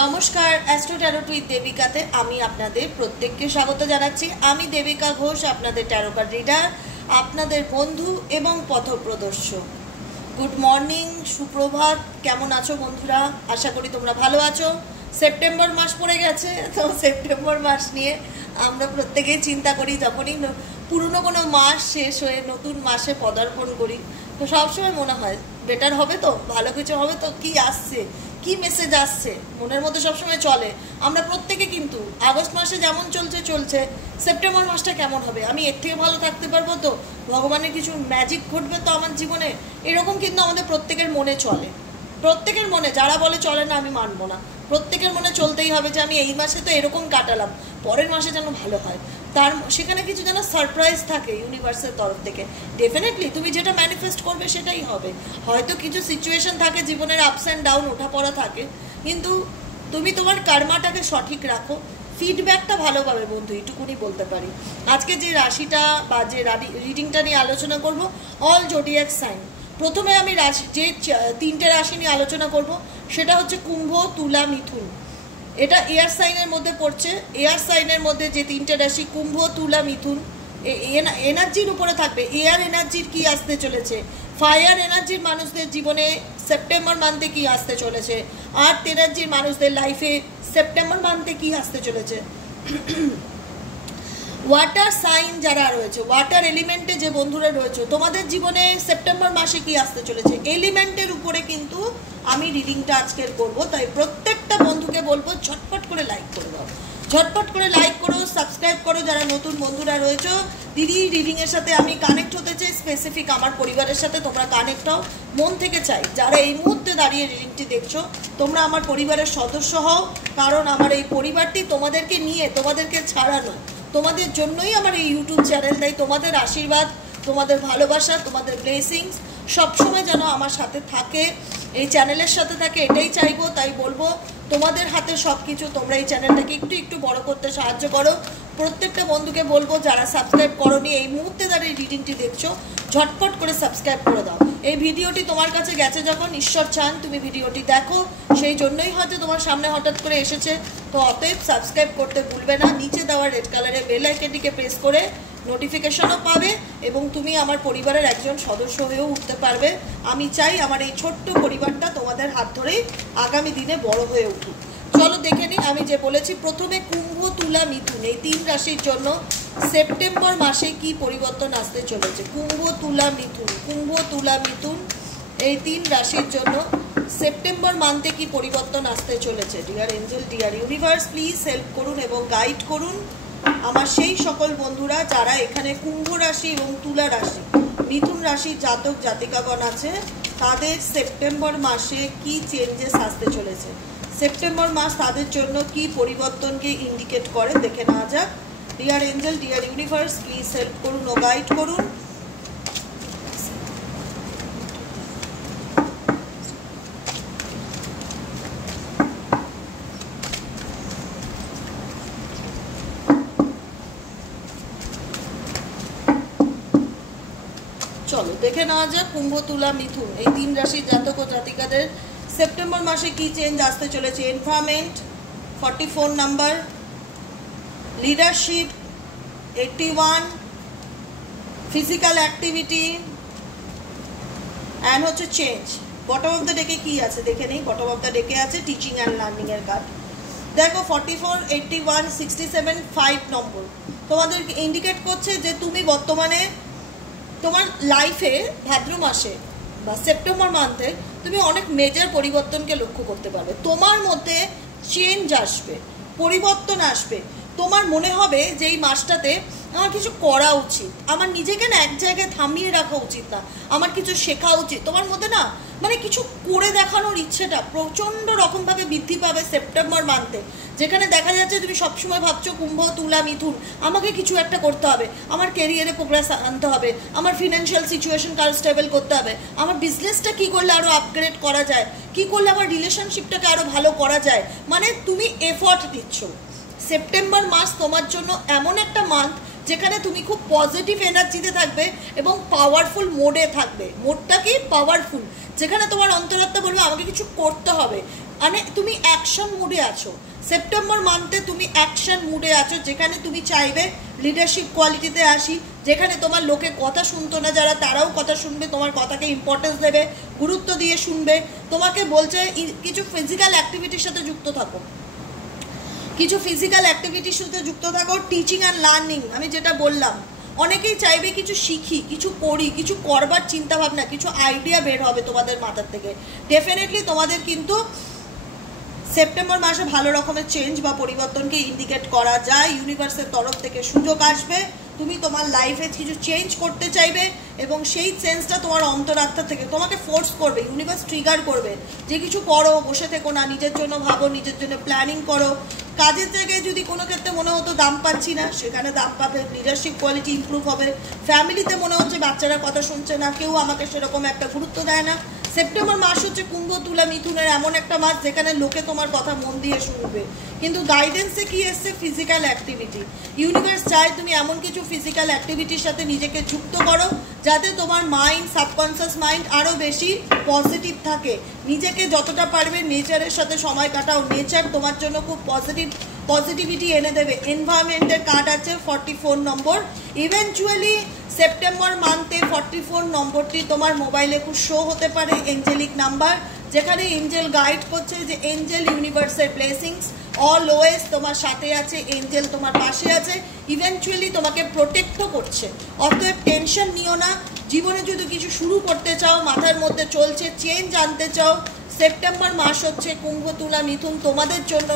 নমস্কার, astro tarot with দেবিকাতে আমি আপনাদের প্রত্যেককে স্বাগত জানাচ্ছি। আমি দেবিকা ঘোষ, আপনাদের ট্যারো কার্ড রিডার, আপনাদের বন্ধু এবং পথপ্রদর্শক। গুড মর্নিং, সুপ্রভাত। কেমন আছো বন্ধুরা? আশা করি তোমরা ভালো আছো। সেপ্টেম্বর মাস পড়ে গেছে, তো সেপ্টেম্বর মাস নিয়ে আমরা প্রত্যেকেই চিন্তা করি। যখনই পুরনো কোনো মাস শেষ হয়ে নতুন মাসে পদার্পণ করি, তো সবসময় মনে হয় বেটার হবে তো, ভালো কিছু হবে তো, কি আসছে, কি মেসেজ আসছে মনের মধ্যে সবসময় চলে। আমরা প্রত্যেকে কিন্তু আগস্ট মাসে যেমন চলছে সেপ্টেম্বর মাসটা কেমন হবে, আমি এর থেকে ভালো থাকতে পারবো তো, ভগবানের কিছু ম্যাজিক ঘটবে তো আমার জীবনে, এরকম কিন্তু আমাদের প্রত্যেকের মনে চলে। প্রত্যেকের মনে, যারা বলে চলে না আমি মানবো না, প্রত্যেকের মনে চলতেই হবে যে আমি এই মাসে তো এরকম কাটালাম, পরের মাসে যেন ভালো হয়। তার সেখানে কিছু যেন সারপ্রাইজ থাকে ইউনিভার্সের তরফ থেকে। ডেফিনেটলি তুমি যেটা ম্যানিফেস্ট করবে সেটাই হবে। হয়তো কিছু সিচুয়েশন থাকে জীবনের, আপস অ্যান্ড ডাউন, ওঠা পড়া থাকে, কিন্তু তুমি তোমার কার্মাটাকে সঠিক রাখো, ফিডব্যাকটা ভালো পাবে বন্ধু, এইটুকুনি বলতে পারি। আজকে যে রাশিটা বা যে রিডিংটা নিয়ে আলোচনা করব, অল জোডিয়াক সাইন। প্রথমে আমি যে তিনটে রাশি নিয়ে আলোচনা করব সেটা হচ্ছে কুম্ভ, তুলা, মিথুন। এটা এয়ার সাইনের মধ্যে পড়ছে। এয়ার সাইনের মধ্যে যে তিনটে রাশি কুম্ভ, তুলা, মিথুন, এনার্জির উপরে থাকবে। এয়ার এনার্জির কি আসতে চলেছে, ফায়ার এনার্জির মানুষদের জীবনে সেপ্টেম্বর মান্থে কি আসতে চলেছে, আর্থ এনার্জির মানুষদের লাইফে সেপ্টেম্বর মান্থে কি আসতে চলেছে, ওয়াটার সাইন যারা রয়েছে, ওয়াটার এলিমেন্টে যে বন্ধুরা রয়েছে, তোমাদের জীবনে সেপ্টেম্বর মাসে কি আসতে চলেছে, এলিমেন্টের উপরে কিন্তু আমি রিডিংটা আজকের করব। তাই প্রত্যেকটা বন্ধুকে বলবো ঝটপট করে লাইক করে দাও, ঝটপট করে লাইক করো, সাবস্ক্রাইব করো। যারা নতুন বন্ধুরা রয়েছে, দিদি রিডিংয়ের সাথে আমি কানেক্ট হতে চাই, স্পেসিফিক আমার পরিবারের সাথে তোমরা কানেক্ট হও, মন থেকে চাই। যারা এই মুহূর্তে দাঁড়িয়ে রিডিংটি দেখছো, তোমরা আমার পরিবারের সদস্য হও, কারণ আমার এই পরিবারটি তোমাদেরকে নিয়ে, তোমাদেরকে ছাড়ানো, তোমাদের জন্যই আমার এই ইউটিউব চ্যানেল। তাই তোমাদের আশীর্বাদ, তোমাদের ভালোবাসা, তোমাদের ব্লেসিংস সবসময় যেন আমার সাথে থাকে, এই চ্যানেলের সাথে থাকে, এটাই চাইবো। তাই বলবো তোমাদের হাতে সব কিছু, তোমরা এই চ্যানেলটাকে একটু একটু বড় করতে সাহায্য করো। প্রত্যেকটা বন্ধুকে বলবো যারা সাবস্ক্রাইব করোনি, এই মুহূর্তে যারা এই রিডিংটি দেখছো, ঝটপট করে সাবস্ক্রাইব করে দাও। এই ভিডিওটি তোমার কাছে গেছে যখন, ঈশ্বর চান তুমি ভিডিওটি দেখো, সেই জন্যই হয়তো তোমার সামনে হঠাৎ করে এসেছে। তো অতএব সাবস্ক্রাইব করতে ভুলবে না। নিচে দেওয়া রেড কালারের বেল আইকনটিকে প্রেস করে নোটিফিকেশনও পাবে এবং তুমি আমার পরিবারের একজন সদস্য হয়েও উঠতে পারবে। আমি চাই আমার এই ছোট্ট পরিবারটা তোমাদের হাত ধরেই আগামী দিনে বড় হয়ে উঠুক। চলো দেখে নিই। আমি যে বলেছি, প্রথমে কুম্ভ, তুলা, মিথুন, এই তিন রাশির জন্য সেপ্টেম্বর মাসে কি পরিবর্তন আসতে চলেছে। কুম্ভ, তুলা, মিথুন, কুম্ভ, তুলা, মিথুন, এই তিন রাশির জন্য সেপ্টেম্বর মান্থে কি পরিবর্তন আসতে চলেছে। Dear angel, dear universe, please help করুন এবং গাইড করুন আমার সেই সকল বন্ধুরা যারা এখানে কুম্ভ রাশি এবং তুলা রাশি, মিথুন রাশির জাতক জাতিকাগণ আছে, তাদের সেপ্টেম্বর মাসে কি চেঞ্জেস আসতে চলেছে, সেপ্টেম্বর মাস তাদের জন্য কি পরিবর্তনকে ইন্ডিকেট করে, দেখে নেওয়া যাক। Dear angel, dear universe, please help করুন ও গাইড করুন। চলো দেখে নেওয়া যাক কুম্ভ, তুলা, মিথুন, এই তিন রাশির জাতক ও জাতিকাদের সেপ্টেম্বর মাসে কি চেঞ্জ আসতে চলেছে। Environment 44 number, leadership 81, physical activity and হচ্ছে চেঞ্জ। বটম অফ দ্য ডেকে কি আছে দেখে নেই। বটম অফ দ্য ডেকে আছে টিচিং অ্যান্ড লার্নিং এর কার্ড। দেখো 44, 81, 67, 5 নম্বর তোমাদের ইন্ডিকেট করছে যে তুমি বর্তমানে তোমার লাইফে ভাদ্র মাসে বা সেপ্টেম্বর মান্থে তুমি অনেক মেজর পরিবর্তনকে লক্ষ্য করতে পারবে। তোমার মধ্যে চেঞ্জ আসবে, পরিবর্তন আসবে। তোমার মনে হবে যে এই মাসটাতে আমার কিছু করা উচিত, আমার নিজেকে না এক জায়গায় থামিয়ে রাখা উচিত না, আমার কিছু শেখা উচিত। তোমার মধ্যে না মানে কিছু করে দেখানোর ইচ্ছেটা প্রচণ্ড রকমভাবে বৃদ্ধি পাবে সেপ্টেম্বর মান্থে। যেখানে দেখা যাচ্ছে তুমি সবসময় ভাবছো কুম্ভ, তুলা, মিথুন, আমাকে কিছু একটা করতে হবে, আমার ক্যারিয়ারে প্রোগ্রেস আনতে হবে, আমার ফিনান্সিয়াল সিচুয়েশন কারো স্টেবল করতে হবে, আমার বিজনেসটা কী করলে আরও আপগ্রেড করা যায়, কী করলে আমার রিলেশনশিপটাকে আরও ভালো করা যায়। মানে তুমি এফর্ট দিচ্ছ। সেপ্টেম্বর মাস তোমার জন্য এমন একটা মান্থ যেখানে তুমি খুব পজিটিভ এনার্জিতে থাকবে এবং পাওয়ারফুল মোডে থাকবে। মোডটা কি পাওয়ারফুল, যেখানে তোমার অন্তরাত্মা বলবে আমাকে কিছু করতে হবে, মানে তুমি অ্যাকশন মুডে আছো, সেপ্টেম্বর মান্থে তুমি অ্যাকশন মুডে আছো, যেখানে তুমি চাইবে লিডারশিপ কোয়ালিটিতে আসি, যেখানে তোমার লোকে কথা শুনতো না যারা, তারাও কথা শুনবে, তোমার কথাকে ইম্পর্টেন্স দেবে, গুরুত্ব দিয়ে শুনবে। তোমাকে বলছে কিছু ফিজিক্যাল অ্যাক্টিভিটির সাথে যুক্ত থাকো, কিছু ফিজিক্যাল অ্যাক্টিভিটির সাথে যুক্ত থাকো, টিচিং অ্যান্ড লার্নিং। আমি যেটা বললাম, অনেকেই চাইবে কিছু শিখি, কিছু করি, কিছু করবার চিন্তাভাবনা, কিছু আইডিয়া বের হবে তোমাদের মাথার থেকে। ডেফিনেটলি তোমাদের কিন্তু সেপ্টেম্বর মাসে ভালো রকমের চেঞ্জ বা পরিবর্তনকে ইন্ডিকেট করা যায়। ইউনিভার্সের তরফ থেকে সুযোগ আসবে, তুমি তোমার লাইফে কিছু চেঞ্জ করতে চাইবে এবং সেই চেঞ্জটা তোমার অন্তরাত্মা থেকে তোমাকে ফোর্স করবে, ইউনিভার্স ট্রিগার করবে যে কিছু করো, বসে থেকো না, নিজের জন্য ভাবো, নিজের জন্য প্ল্যানিং করো। কাজের জায়গায় যদি কোনো ক্ষেত্রে মনে হতো দাম পাচ্ছি না, সেখানে দাম পাবে, লিডারশিপ কোয়ালিটি ইমপ্রুভ হবে। ফ্যামিলিতে মনে হচ্ছে বাচ্চারা কথা শুনছে না, কেউ আমাকে সেরকম একটা গুরুত্ব দেয় না। সেপ্টেম্বর মাস হচ্ছে কুম্ভ তুলা মিথুনের এমন একটা মাস যেখানে লোকে তোমার কথা মন দিয়ে শুনবে। কিন্তু গাইডেন্সে কি এসছে? Physical activity. ইউনিভার্স চায় তুমি এমন কিছু ফিজিক্যাল অ্যাক্টিভিটির সাথে নিজেকে যুক্ত করো যাতে তোমার মাইন্ড, সাবকনসিয়াস মাইন্ড আরও বেশি পজিটিভ থাকে। নিজেকে যতটা পারবে নেচারের সাথে সময় কাটাও, নেচার তোমার জন্য খুব পজিটিভিটি এনে দেবে। এনভায়রনমেন্টের কার্ড আছে 44 নম্বর। ইভেনচুয়ালি সেপ্টেম্বর মান্থে 44 নম্বরটি তোমার মোবাইলে খুব শো হতে পারে, এঞ্জেলিক নাম্বার, যেখানে এঞ্জেল গাইড করছে যে এঞ্জেল ইউনিভার্সের ব্লেসিংস অলওয়েজ তোমার সাথে আছে, এঞ্জেল তোমার পাশে আছে, ইভেনচুয়ালি তোমাকে প্রোটেক্টও করছে। অতএব টেনশন নিও না। জীবনে যদি কিছু শুরু করতে চাও, মাথার মধ্যে চলছে চেঞ্জ আনতে চাও, সেপ্টেম্বর মাস হচ্ছে কুম্ভ তুলা মিথুন তোমাদের জন্য,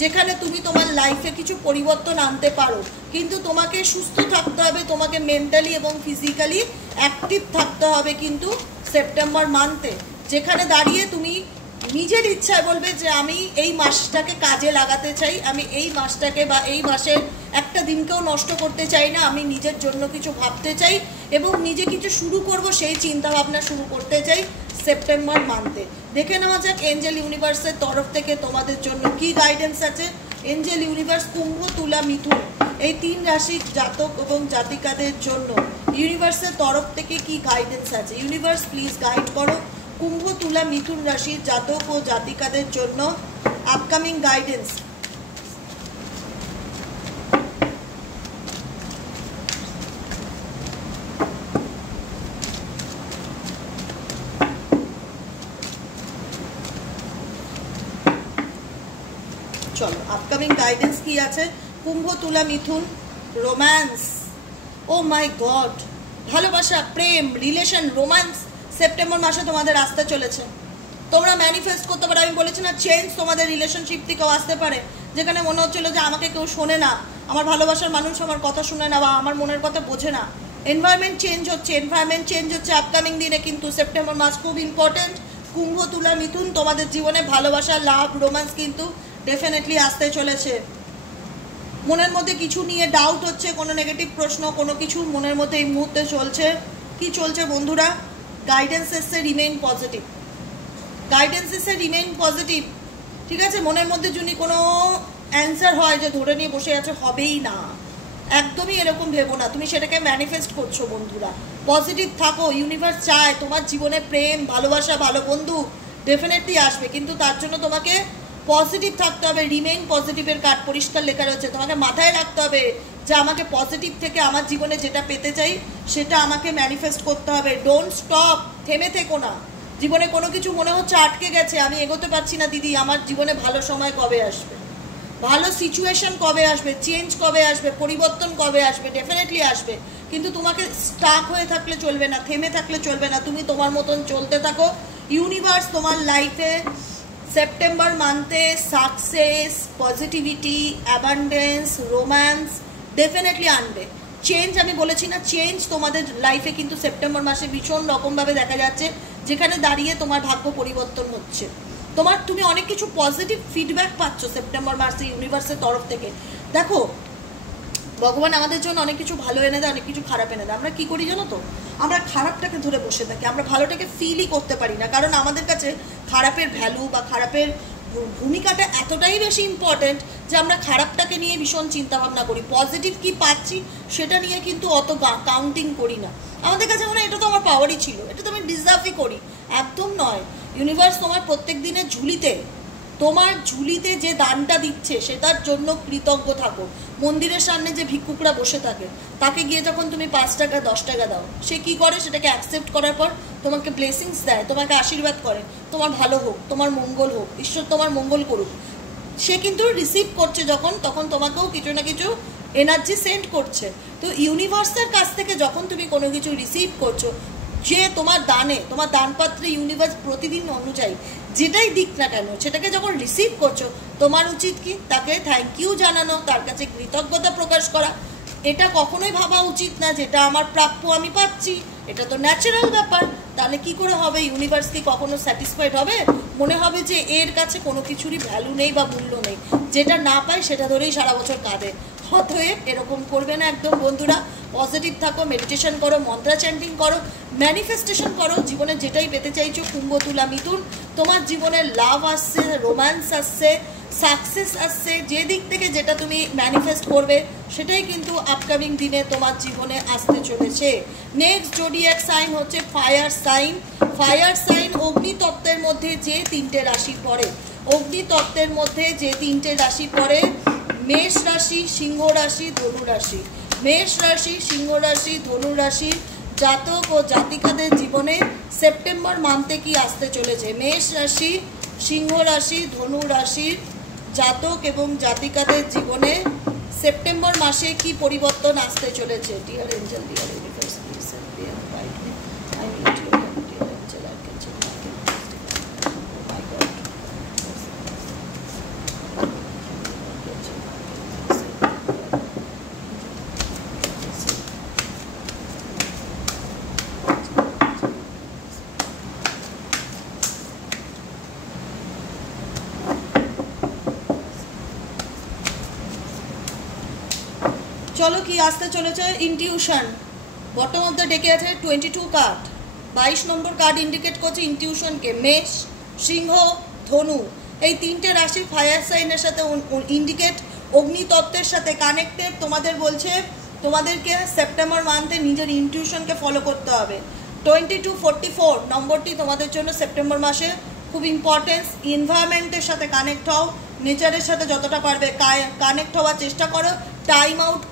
যেখানে তুমি তোমার লাইফে কিছু পরিবর্তন আনতে পারো। কিন্তু তোমাকে সুস্থ থাকতে হবে, তোমাকে মেন্টালি এবং ফিজিক্যালি অ্যাক্টিভ থাকতে হবে কিন্তু সেপ্টেম্বর মান্থে, যেখানে দাঁড়িয়ে তুমি নিজের ইচ্ছায় বলবে যে আমি এই মাসটাকে কাজে লাগাতে চাই, আমি এই মাসটাকে বা এই মাসের একটা দিনকেও নষ্ট করতে চাই না, আমি নিজের জন্য কিছু ভাবতে চাই এবং নিজে কিছু শুরু করব সেই চিন্তাভাবনা শুরু করতে চাই সেপ্টেম্বর মান্থে। দেখে নেওয়া যাক এঞ্জেল ইউনিভার্সের তরফ থেকে তোমাদের জন্য কি গাইডেন্স আছে। এঞ্জেল ইউনিভার্স কুম্ভ তুলা মিথুন এই 3 রাশির জাতক এবং জাতিকাদের জন্য ইউনিভার্সের তরফ থেকে কি গাইডেন্স আছে। ইউনিভার্স প্লিজ গাইড করো কুম্ভ তুলা মিথুন রাশির জাতক ও জাতিকাদের জন্য আপকামিং গাইডেন্স। চলো আপকামিং গাইডেন্স কি আছে কুম্ভ তুলা মিথুন। রোম্যান্স, ও মাই গড, ভালোবাসা, প্রেম, রিলেশন, রোম্যান্স সেপ্টেম্বর মাসে তোমাদের আসতে চলেছে। তোমরা ম্যানিফেস্ট করতে পারো। আমি বলেছি না, চেঞ্জ তোমাদের রিলেশনশিপ থেকেও আসতে পারে, যেখানে মনে হচ্ছিল যে আমাকে কেউ শোনে না, আমার ভালোবাসার মানুষ আমার কথা শুনে না বা আমার মনের কথা বোঝে না। এনভায়রনমেন্ট চেঞ্জ হচ্ছে আপকামিং দিনে, কিন্তু সেপ্টেম্বর মাস খুব ইম্পর্টেন্ট। কুম্ভ তুলা মিথুন তোমাদের জীবনে ভালোবাসা, লাভ, রোম্যান্স কিন্তু ডেফিনেটলি আসতে চলেছে। মনের মধ্যে কিছু নিয়ে ডাউট হচ্ছে, কোনো নেগেটিভ প্রশ্ন, কোনো কিছু মনের মধ্যে এই মুহূর্তে চলছে। কি চলছে বন্ধুরা? গাইডেন্স এসছে রিমেইন পজিটিভ, গাইডেন্স এসছে রিমেইন পজিটিভ। ঠিক আছে, মনের মধ্যে যদি কোনো অ্যান্সার হয় যে ধরে নিয়ে বসে আছে, হবেই না, একদমই এরকম ভেবো না, তুমি সেটাকে ম্যানিফেস্ট করছো বন্ধুরা। পজিটিভ থাকো, ইউনিভার্স চায় তোমার জীবনে প্রেম, ভালোবাসা, ভালো বন্ধু ডেফিনেটলি আসবে, কিন্তু তার জন্য তোমাকে পজিটিভ থাকতে হবে। রিমেইন পজিটিভের কার্ড পরিষ্কার লেখা রয়েছে, তোমাকে মাথায় রাখতে হবে যে আমাকে পজিটিভ থেকে আমার জীবনে যেটা পেতে চাই সেটা আমাকে ম্যানিফেস্ট করতে হবে। ডোন্ট স্টপ, থেমে থেকো না। জীবনে কোনো কিছু মনে হচ্ছে আটকে গেছে, আমি এগোতে পারছি না, দিদি আমার জীবনে ভালো সময় কবে আসবে, ভালো সিচুয়েশন কবে আসবে, চেঞ্জ কবে আসবে, পরিবর্তন কবে আসবে, ডেফিনেটলি আসবে। কিন্তু তোমাকে স্টাক হয়ে থাকলে চলবে না, থেমে থাকলে চলবে না, তুমি তোমার মতন চলতে থাকো। ইউনিভার্স তোমার লাইফে সেপ্টেম্বর মান্থে success, positivity, abundance, romance definitely আনবে। চেঞ্জ, আমি বলেছি না, চেঞ্জ তোমাদের লাইফে কিন্তু সেপ্টেম্বর মাসে ভীষণ রকমভাবে দেখা যাচ্ছে, যেখানে দাঁড়িয়ে তোমার ভাগ্য পরিবর্তন হচ্ছে। তুমি অনেক কিছু পজিটিভ ফিডব্যাক পাচ্ছ সেপ্টেম্বর মাসে ইউনিভার্সের তরফ থেকে। দেখো, ভগবান আমাদের জন্য অনেক কিছু ভালো এনে দেয়, অনেক কিছু খারাপ এনে দেয়। আমরা কি করি জানো তো? আমরা খারাপটাকে ধরে বসে থাকি, আমরা ভালোটাকে ফিলই করতে পারি না, কারণ আমাদের কাছে খারাপের ভ্যালু বা খারাপের ভূমিকাটা এতটাই বেশি ইম্পর্টেন্ট যে আমরা খারাপটাকে নিয়ে ভীষণ চিন্তাভাবনা করি। পজিটিভ কি পাচ্ছি সেটা নিয়ে কিন্তু অত কাউন্টিং করি না। আমাদের কাছে মনে হয় এটা তো আমার পাওয়ারই ছিল, এটা তো আমি ডিজার্ভই করি। একদম নয়। ইউনিভার্স তোমার প্রত্যেক দিনের ঝুলিতে তোমার ঝুলিতে যে দানটা দিচ্ছে সেটার জন্য কৃতজ্ঞ থাকো। মন্দিরের সামনে যে ভিক্ষুকরা বসে থাকে তাকে গিয়ে যখন তুমি 5 টাকা 10 টাকা দাও, সে কি করে? সেটাকে অ্যাকসেপ্ট করার পর তোমাকে ব্লেসিংস দেয়, তোমাকে আশীর্বাদ করে, তোমার ভালো হোক, তোমার মঙ্গল হোক, ঈশ্বর তোমার মঙ্গল করুক। সে কিন্তু রিসিভ করছে যখন, তখন তোমাকেও কিছু না কিছু এনার্জি সেন্ড করছে। তো ইউনিভার্সের কাছ থেকে যখন তুমি কোনো কিছু রিসিভ করছো, যে তোমার দানে, তোমার দানপাত্রে ইউনিভার্স প্রতিদিন অনুযায়ী যেটাই দিক না কেন, সেটাকে যখন রিসিভ করছো, তোমার উচিত কি? তাকে থ্যাংক ইউ জানানো, তার কাছে কৃতজ্ঞতা প্রকাশ করা। এটা কখনোই ভাবা উচিত না যেটা আমার প্রাপ্য আমি পাচ্ছি, এটা তো ন্যাচারাল ব্যাপার। তাহলে কি করে হবে? ইউনিভার্স কি কখনো স্যাটিসফাইড হবে? মনে হবে যে এর কাছে কোনো কিছুরই ভ্যালু নেই বা মূল্য নেই, যেটা না পায় সেটা ধরেই সারা বছর কাঁদে। অতএব এরকম করবে না একদম বন্ধুরা। পজিটিভ থাকো, মেডিটেশন করো, মন্ত্রা চ্যান্টিং করো, ম্যানিফেস্টেশন করো। জীবনে যেটাই পেতে চাইছো, কুম্ভ তুলা মিথুন, তোমার জীবনে লাভ আসছে, রোম্যান্স আসছে, সাকসেস আসছে, যে দিক থেকে যেটা তুমি ম্যানিফেস্ট করবে সেটাই কিন্তু আপকামিং দিনে তোমার জীবনে আসতে চলেছে। নেক্সট জোডিয়াক সাইন হচ্ছে ফায়ার সাইন। ফায়ার সাইন অগ্নিতত্ত্বের মধ্যে যে 3টে রাশি পড়ে, অগ্নিতত্ত্বের মধ্যে যে 3টে রাশি পড়ে, মেষ রাশি, সিংহ রাশি, ধনু রাশি। মেষ রাশি, সিংহ রাশি, ধনু রাশি জাতক ও জাতিকাদের জীবনে সেপ্টেম্বর মান্থে কি আসতে চলেছে? মেষ রাশি, সিংহ রাশি, ধনু রাশির জাতক এবং জাতিকাদের জীবনে সেপ্টেম্বর মাসে কি পরিবর্তন আসতে চলেছে? Dear angel, dear universe, please help me and guide me. I need your help, dear angel, archangel Michael, my God. চলো কি আসতে চলেছে? ইনটিউশন। বটম অফ দ্য ডেকে আছে 22 কার্ড। 22 নম্বর কার্ড ইন্ডিকেট করছে ইনটিউশনকে। মেষ, সিংহ, ধনু এই 3টে রাশি ফায়ার সাইনের সাথে ইন্ডিকেট, অগ্নিতত্ত্বের সাথে কানেক্টেড। তোমাদের বলছে তোমাদেরকে সেপ্টেম্বর মান্থে নিজের ইনটিউশনকে ফলো করতে হবে। 2244 নম্বরটি তোমাদের জন্য সেপ্টেম্বর মাসে খুব ইম্পর্টেন্স। এনভায়রনমেন্টের সাথে কানেক্ট হও, নেচারের সাথে যতটা পারবে কানেক্ট হওয়ার চেষ্টা করো। টাইম আউট,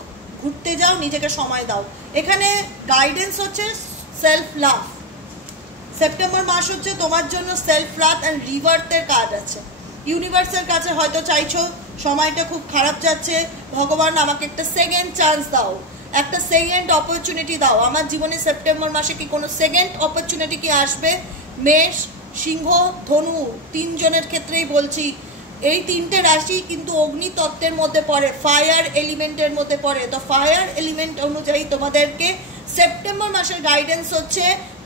ঘুরতে যাও, নিজেকে সময় দাও। এখানে গাইডেন্স হচ্ছে সেলফ লাভ। সেপ্টেম্বর মাস হচ্ছে তোমার জন্য সেলফ লাভ অ্যান্ড রিভার্থের কার্ড আছে। ইউনিভার্সের কাছে হয়তো চাইছো সময়টা খুব খারাপ যাচ্ছে, ভগবান আমাকে একটা সেকেন্ড চান্স দাও, একটা সেকেন্ড অপরচুনিটি দাও। আমার জীবনে সেপ্টেম্বর মাসে কি কোনো সেকেন্ড অপরচুনিটি কি আসবে? মেষ, সিংহ, ধনু 3 জনের ক্ষেত্রেই বলছি। এই 3টে রাশি কিন্তু অগ্নিতত্ত্বের মধ্যে পড়ে, ফায়ার এলিমেন্টের মধ্যে পড়ে। তো ফায়ার এলিমেন্ট অনুযায়ী তোমাদেরকে সেপ্টেম্বর মাসের গাইডেন্স হচ্ছে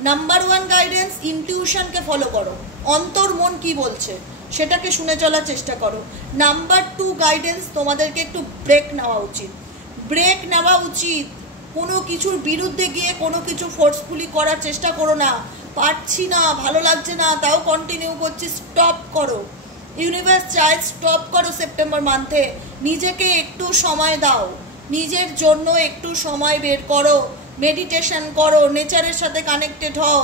নাম্বার 1 গাইডেন্স, ইনটিউশনকে ফলো করো। অন্তর মন কি বলছে সেটাকে শুনে চলার চেষ্টা করো। নাম্বার 2 গাইডেন্স, তোমাদেরকে একটু ব্রেক নেওয়া উচিত। ব্রেক নেওয়া উচিত। কোনো কিছুর বিরুদ্ধে গিয়ে কোনো কিছু ফোর্সফুলি করার চেষ্টা করো না। পারছি না, ভালো লাগছে না, তাও কন্টিনিউ করছি। স্টপ করো। ইউনিভার্স চাই স্টপ করো। সেপ্টেম্বর মান্থে নিজেকে একটু সময় দাও, নিজের জন্য একটু সময় বের করো, মেডিটেশন করো, নেচারের সাথে কানেক্টেড হও,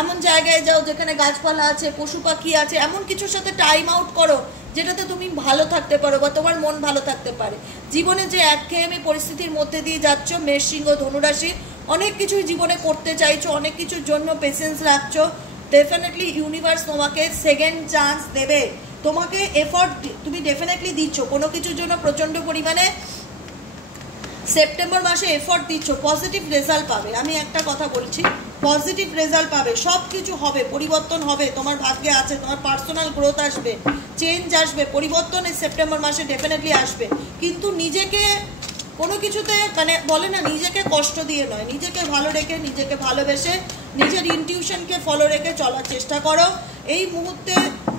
এমন জায়গায় যাও যেখানে গাছপালা আছে, পশু পাখি আছে, এমন কিছুর সাথে টাইম আউট করো যেটাতে তুমি ভালো থাকতে পারো বা তোমার মন ভালো থাকতে পারে। জীবনে যে একঘেয়েমি পরিস্থিতির মধ্যে দিয়ে যাচ্ছ, মেষ, সিংহ, ধনুরাশি, অনেক কিছুই জীবনে করতে চাইছো, অনেক কিছুর জন্য পেশেন্স রাখছো, ডেফিনেটলি ইউনিভার্স তোমাকে সেকেন্ড চান্স দেবে। তোমাকে এফর্ট তুমি ডেফিনেটলি দিচ্ছ কোনো কিছুর জন্য, প্রচণ্ড পরিমাণে সেপ্টেম্বর মাসে এফর্ট দিচ্ছ, পজিটিভ রেজাল্ট পাবে। আমি একটা কথা বলছি, পজিটিভ রেজাল্ট পাবে, সব কিছু হবে, পরিবর্তন হবে, তোমার ভাগ্যে আছে, তোমার পার্সোনাল গ্রোথ আসবে, চেঞ্জ আসবে, পরিবর্তন এই সেপ্টেম্বর মাসে ডেফিনেটলি আসবে। কিন্তু নিজেকে কোনো কিছুতে মানে বলে না, নিজেকে কষ্ট দিয়ে নয়, নিজেকে ভালো রেখে, নিজেকে ভালোবেসে, নিজের ইনটিউশনকে ফলো রেখে চলার চেষ্টা করো। এই মুহূর্তে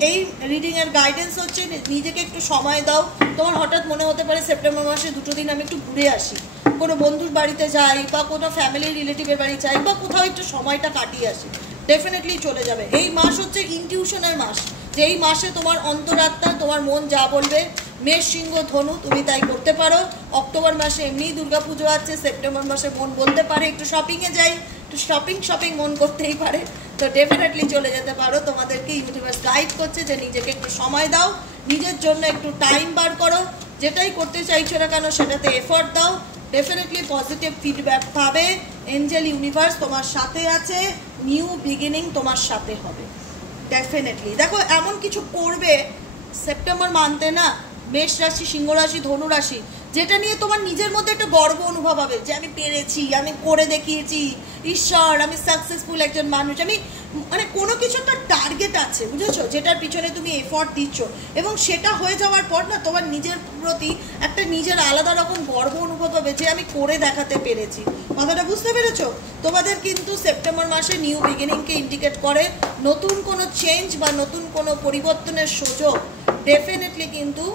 এই রিডিংয়ের গাইডেন্স হচ্ছে নিজেকে একটু সময় দাও। তোমার হঠাৎ মনে হতে পারে সেপ্টেম্বর মাসে 2 দিন আমি একটু ঘুরে আসি, কোনো বন্ধুর বাড়িতে যাই বা কোনো ফ্যামিলি রিলেটিভের বাড়ি যাই বা কোথাও একটু সময়টা কাটিয়ে আসি, ডেফিনেটলি চলে যাবে। এই মাস হচ্ছে ইনটিউশনের মাস, যে এই মাসে তোমার অন্তরাত্মা, তোমার মন যা বলবে, মেষ, সিংহ, ধনু তুমি তাই করতে পারো। অক্টোবর মাসে এমনিই দুর্গাপুজো আছে, সেপ্টেম্বর মাসে মন বলতে পারে একটু শপিংয়ে যাই, একটু শপিং মন করতেই পারে, তো ডেফিনেটলি চলে যেতে পারো। তোমাদেরকে ইউনিভার্স গাইড করছে যে নিজেকে একটু সময় দাও, নিজের জন্য একটু টাইম বার করো, যেটাই করতে চাইছো না কেন সেটাতে এফর্ট দাও, ডেফিনেটলি পজিটিভ ফিডব্যাক পাবে। এঞ্জেল ইউনিভার্স তোমার সাথে আছে, নিউ বিগিনিং তোমার সাথে হবে ডেফিনেটলি। দেখো এমন কিছু করবে সেপ্টেম্বর মান্থে না, মেষ রাশি, সিংহ রাশি, ধনু রাশি, যেটা নিয়ে তোমার নিজের মধ্যে একটা গর্ব অনুভব হবে যে আমি পেরেছি, আমি করে দেখিয়েছি, ঈশ্বর আমি সাকসেসফুল একজন মানুষ, আমি মানে কোনো কিছু একটা টার্গেট আছে, বুঝেছো, যেটার পিছনে তুমি এফর্ট দিচ্ছ, এবং সেটা হয়ে যাওয়ার পর না তোমার নিজের প্রতি একটা নিজের আলাদা রকম গর্ব অনুভব হবে যে আমি করে দেখাতে পেরেছি। কথাটা বুঝতে পেরেছো? তোমাদের কিন্তু সেপ্টেম্বর মাসে নিউ বিগিনিংকে ইন্ডিকেট করে, নতুন কোনো চেঞ্জ বা নতুন কোনো পরিবর্তনের সুযোগ ডেফিনেটলি কিন্তু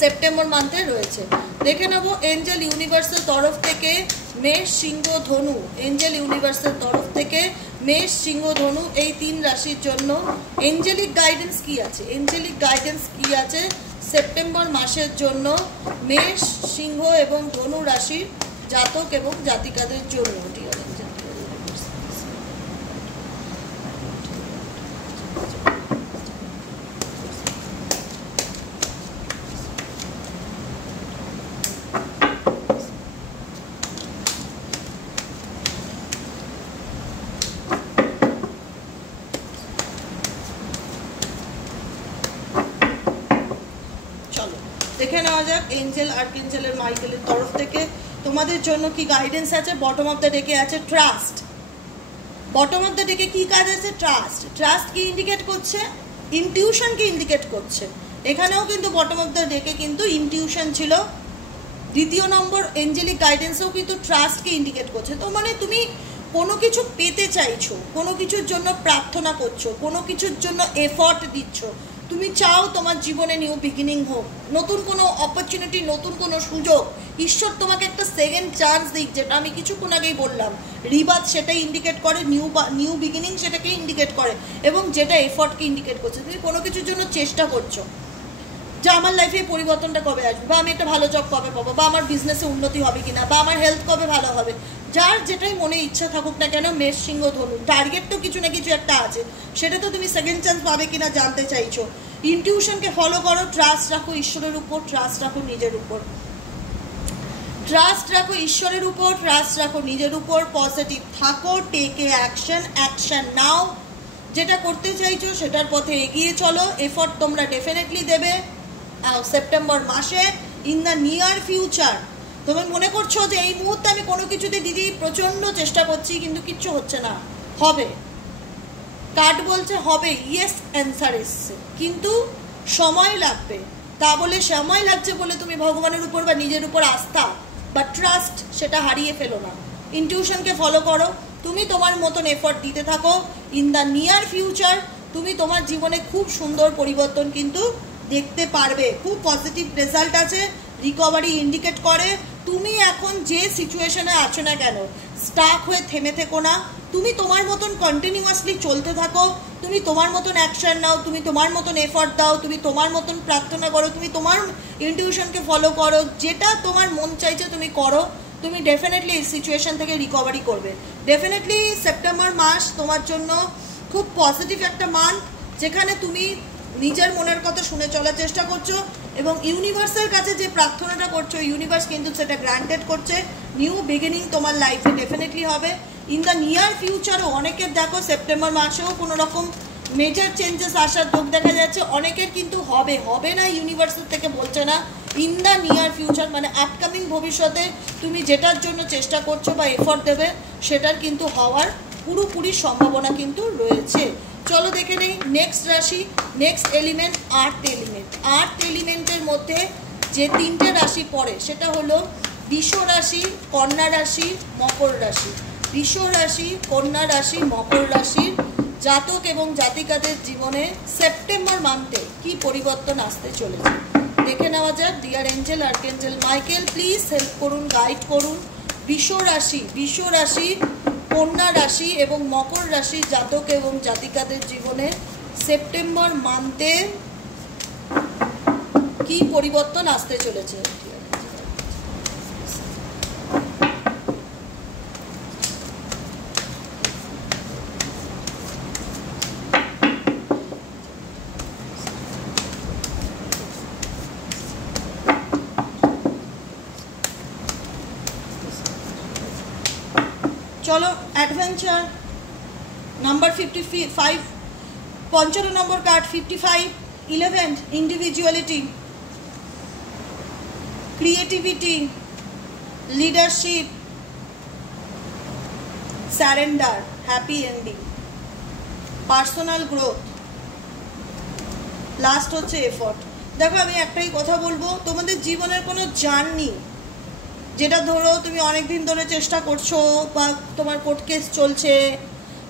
সেপ্টেম্বর মান্থে রয়েছে। দেখে নেব এঞ্জেল ইউনিভার্সের তরফ থেকে মেষ, সিংহ, ধনু, এঞ্জেল ইউনিভার্সের তরফ থেকে মেষ, সিংহ, ধনু এই 3 রাশির জন্য এঞ্জেলিক গাইডেন্স কি আছে, এঞ্জেলিক গাইডেন্স কি আছে সেপ্টেম্বর মাসের জন্য মেষ, সিংহ এবং ধনু রাশির জাতক এবং জাতিকাদের জন্য। দেখে নেওয়া যাক এঞ্জেল আর্কএঞ্জেলের মাইকেলের তরফ থেকে তোমাদের জন্য কি গাইডেন্স আছে। বটম অফ দ্য ডেকে আছে ট্রাস্ট। বটম অফ দ্য ডেকে কি কাজ আছে? ট্রাস্ট। ট্রাস্ট কি ইন্ডিকেট করছে? ইনটিউশনকে ইন্ডিকেট করছে। এখানেও কিন্তু বটম অফ দ্য ডেকে কিন্তু ইনটিউশন ছিল। দ্বিতীয় নম্বর এঞ্জেলিক গাইডেন্সেও কিন্তু ট্রাস্টকে ইন্ডিকেট করছে। তো মানে তুমি কোনো কিছু পেতে চাইছো, কোনো কিছুর জন্য প্রার্থনা করছো, কোনো কিছুর জন্য এফর্ট দিচ্ছ, তুমি চাও তোমার জীবনে নিউ বিগিনিং হোক, নতুন কোনো অপরচুনিটি, নতুন কোনো সুযোগ, ঈশ্বর তোমাকে একটা সেকেন্ড চান্স দিক, যেটা আমি কিছুক্ষণ আগেই বললাম, রিবার্থ সেটাই ইন্ডিকেট করে, নিউ বিগিনিং সেটাকে ইন্ডিকেট করে, এবং যেটা এফর্টকে ইন্ডিকেট করছে। তুমি কোনো কিছুর জন্য চেষ্টা করছো যে আমার লাইফে পরিবর্তনটা কবে আসবে, বা আমি একটা ভালো জব কবে পাবো, বা আমার বিজনেসে উন্নতি হবে কিনা, বা আমার হেলথ কবে ভালো হবে, যার যেটাই মনে ইচ্ছা থাকুক না কেন, মেষ, সিংহ, ধনু টার্গেট তো কিছু না কিছু একটা আছে, সেটা তো তুমি সেকেন্ড চান্স পাবে কিনা জানতে চাইছো। ইনটিউশনকে ফলো করো, ট্রাস্ট রাখো ঈশ্বরের উপর, ট্রাস্ট রাখো নিজের উপর, ট্রাস্ট রাখো ঈশ্বরের উপর, ট্রাস্ট রাখো নিজের উপর, পজিটিভ থাকো, টেক এ অ্যাকশন, অ্যাকশন নাও, যেটা করতে চাইছো সেটার পথে এগিয়ে চলো। এফর্ট তোমরা ডেফিনেটলি দেবে সেপ্টেম্বর মাসে। ইন দ্য নিয়ার ফিউচার তুমি মনে করছো যে এই মুহূর্তে আমি কোনো কিছুতে দিদি প্রচণ্ড চেষ্টা করছি কিন্তু কিচ্ছু হচ্ছে না, হবে, কার্ড বলছে হবে, ইয়েস অ্যান্সার এসছে, কিন্তু সময় লাগবে। তা বলে সময় লাগছে বলে তুমি ভগবানের উপর বা নিজের উপর আস্থা বা ট্রাস্ট সেটা হারিয়ে ফেলো না। ইনটিউশনকে ফলো করো, তুমি তোমার মতন এফর্ট দিতে থাকো। ইন দ্য নিয়ার ফিউচার তুমি তোমার জীবনে খুব সুন্দর পরিবর্তন কিন্তু দেখতে পারবে, খুব পজিটিভ রেজাল্ট আছে। রিকভারি ইন্ডিকেট করে তুমি এখন যে সিচুয়েশনে আছো না কেন, স্টাক হয়ে থেমে থেকো না, তুমি তোমার মতন কন্টিনিউয়াসলি চলতে থাকো, তুমি তোমার মতন অ্যাকশন নাও, তুমি তোমার মতন এফর্ট দাও, তুমি তোমার মতন প্রার্থনা করো, তুমি তোমার ইনটিউশনকে ফলো করো, যেটা তোমার মন চাইছে তুমি করো, তুমি ডেফিনেটলি এই সিচুয়েশন থেকে রিকভারি করবে। ডেফিনেটলি সেপ্টেম্বর মাস তোমার জন্য খুব পজিটিভ একটা মান্থ, যেখানে তুমি নিজের মনের কথা শুনে চলার চেষ্টা করছো এবং ইউনিভার্সের কাছে যে প্রার্থনাটা করছো ইউনিভার্স কিন্তু সেটা গ্রান্টেড করছে। নিউ বিগিনিং তোমার লাইফে ডেফিনেটলি হবে। ইন দ্য নিয়ার ফিউচারও অনেকের দেখো সেপ্টেম্বর মাসেও কোনো রকম মেজর চেঞ্জেস আসার যোগ দেখা যাচ্ছে, অনেকের কিন্তু হবে, হবে না ইউনিভার্সের থেকে বলছে না, ইন দ্য নিয়ার ফিউচার মানে আপকামিং ভবিষ্যতে তুমি যেটার জন্য চেষ্টা করছো বা এফর্ট দেবে সেটার কিন্তু হওয়ার পুরোপুরি সম্ভাবনা কিন্তু রয়েছে। চলো দেখে নেই নেক্সট রাশি, নেক্সট এলিমেন্ট আর্থ এলিমেন্ট। আর্থ এলিমেন্টের মধ্যে যে 3টে রাশি পড়ে সেটা হলো বৃষ রাশি, কন্যা রাশি, মকর রাশি। বৃষ রাশি, কন্যা রাশি, মকর রাশির জাতক এবং জাতিকাদের জীবনে সেপ্টেম্বর মান্থে কি পরিবর্তন আসতে চলেছে দেখে নেওয়া যাক। Dear angel archangel Michael please help করুন, গাইড করুন। বৃষ রাশি, কন্যা রাশি এবং মকর রাশির জাতক এবং জাতিকাদের জীবনে সেপ্টেম্বর মান্থে কি পরিবর্তন আসতে চলেছে। চলো অ্যাডভেঞ্চার নাম্বার 55, 55 নম্বর card 55, 11 individuality, creativity, leadership, surrender, happy ending, personal growth, last হচ্ছে এফর্ট। দেখো আমি একটাই কথা বলবো, তোমাদের জীবনের কোনো জার্নি যেটা ধরো তুমি অনেকদিন ধরে চেষ্টা করছো, বা তোমার কোর্ট কেস চলছে,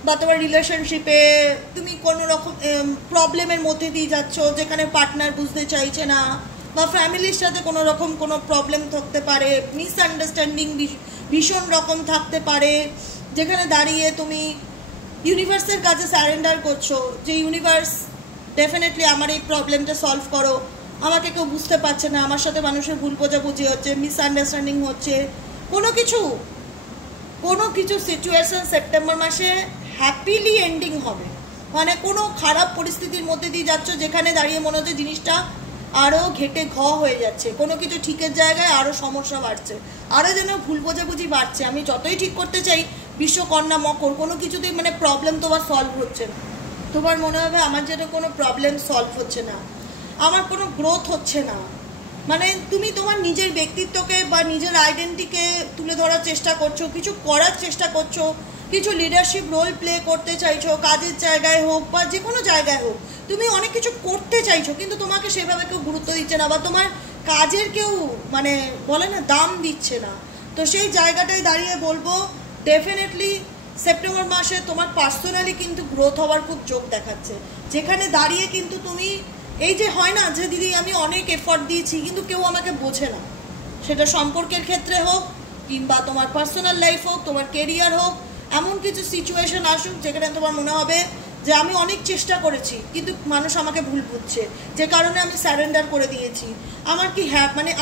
বা তোমার রিলেশনশিপে তুমি কোনো রকম প্রবলেমের মধ্যে দিয়ে যাচ্ছ, যেখানে পার্টনার বুঝতে চাইছে না, বা ফ্যামিলির সাথে কোনো রকম কোনো প্রবলেম থাকতে পারে, মিসআন্ডারস্ট্যান্ডিং ভীষণ রকম থাকতে পারে, যেখানে দাঁড়িয়ে তুমি ইউনিভার্সের কাছে স্যারেন্ডার করছো যে ইউনিভার্স ডেফিনেটলি আমার এই প্রবলেমটা সলভ করো, আমাকে কেউ বুঝতে পারছে না, আমার সাথে মানুষের ভুল বোঝাবুঝি হচ্ছে, মিসআন্ডারস্ট্যান্ডিং হচ্ছে, কোনো কিছু সিচুয়েশন সেপ্টেম্বর মাসে হ্যাপিলি এন্ডিং হবে। মানে কোনো খারাপ পরিস্থিতির মধ্যে দিয়ে যাচ্ছ, যেখানে দাঁড়িয়ে মনে হচ্ছে জিনিসটা আরও ঘেটে হয়ে যাচ্ছে, কোনো কিছু ঠিকের জায়গায় আরও সমস্যা বাড়ছে, আরও যেন ভুল বোঝাবুঝি বাড়ছে। আমি যতই ঠিক করতে চাই, বিশ্বকন্যা মকর, কোনো কিছুতেই মানে প্রবলেম তোমার সলভ হচ্ছে না। তোমার মনে হবে আমার যেন কোনো প্রবলেম সলভ হচ্ছে না, আমার কোনো গ্রোথ হচ্ছে না। মানে তুমি তোমার নিজের ব্যক্তিত্বকে বা নিজের আইডেন্টিটিকে তুলে ধরার চেষ্টা করছো, কিছু করার চেষ্টা করছো, কিছু লিডারশিপ রোল প্লে করতে চাইছো, কাজের জায়গায় হোক বা যে কোনো জায়গায় হোক, তুমি অনেক কিছু করতে চাইছো, কিন্তু তোমাকে সেভাবে কেউ গুরুত্ব দিচ্ছে না, বা তোমার কাজের কেউ মানে বলে না দাম দিচ্ছে না। তো সেই জায়গাটায় দাঁড়িয়ে বলবো ডেফিনেটলি সেপ্টেম্বর মাসে তোমার পার্সোনালি কিন্তু গ্রোথ হওয়ার খুব যোগ দেখাচ্ছে, যেখানে দাঁড়িয়ে কিন্তু তুমি এই যে হয় না যে দিদি আমি অনেক এফর্ট দিয়েছি কিন্তু কেউ আমাকে বোঝে না, সেটা সম্পর্কের ক্ষেত্রে হোক কিংবা তোমার পার্সোনাল লাইফ হোক, তোমার কেরিয়ার হোক, এমন কিছু সিচুয়েশন আসুক যেখানে তোমার মনে হবে যে আমি অনেক চেষ্টা করেছি কিন্তু মানুষ আমাকে ভুল বুঝছে, যে কারণে আমি স্যারেন্ডার করে দিয়েছি। আমার কি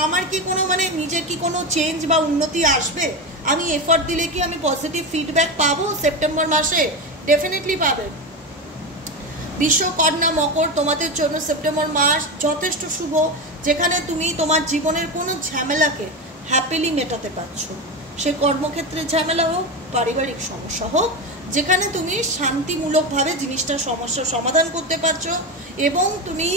আমার কি কোনো নিজের কি কোনো চেঞ্জ বা উন্নতি আসবে? আমি এফর্ট দিলে কি আমি পজিটিভ ফিডব্যাক পাবো সেপ্টেম্বর মাসে? ডেফিনেটলি পাবে। বিশ্বকন্যা মকর, তোমাদের জন্য সেপ্টেম্বর মাস যথেষ্ট শুভ, যেখানে তুমি তোমার জীবনের কোনো ঝামেলাকে হ্যাপিলি মেটাতে পারছো। সে কর্মক্ষেত্রে ঝামেলা হোক, পারিবারিক সমস্যা হোক, যেখানে তুমি শান্তিমূলকভাবে সমস্যার সমাধান করতে পারছো, এবং তুমি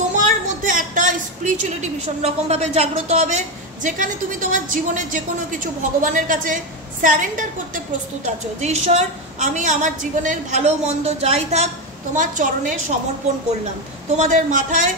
তোমার মধ্যে একটা স্পিরিচুয়ালিটি ভীষণ রকমভাবে জাগ্রত হবে, যেখানে তুমি তোমার জীবনের যে কোনো কিছু ভগবানের কাছে স্যারেন্ডার করতে প্রস্তুত আছো, যে ঈশ্বর আমি আমার জীবনের ভালো মন্দ যাই থাক তোমার চরণে সমর্পণ করলাম। তোমাদের মাথায়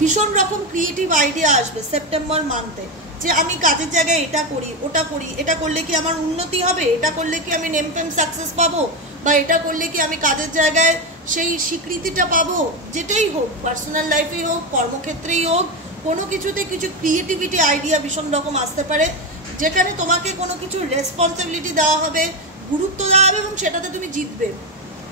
ভীষণ রকম ক্রিয়েটিভ আইডিয়া আসবে সেপ্টেম্বর মান্থে, যে আমি কাজের জায়গায় এটা করি, ওটা করি, এটা করলে কি আমার উন্নতি হবে, এটা করলে কি আমি নেম ফেম সাকসেস পাবো, বা এটা করলে কি আমি কাজের জায়গায় সেই স্বীকৃতিটা পাবো। যেটাই হোক, পার্সোনাল লাইফেই হোক, কর্মক্ষেত্রেই হোক, কোনো কিছুতে কিছু ক্রিয়েটিভিটি আইডিয়া ভীষণ রকম আসতে পারে, যেখানে তোমাকে কোনো কিছু রেসপন্সিবিলিটি দেওয়া হবে, গুরুত্ব দেওয়া হবে, এবং সেটাতে তুমি জিতবে,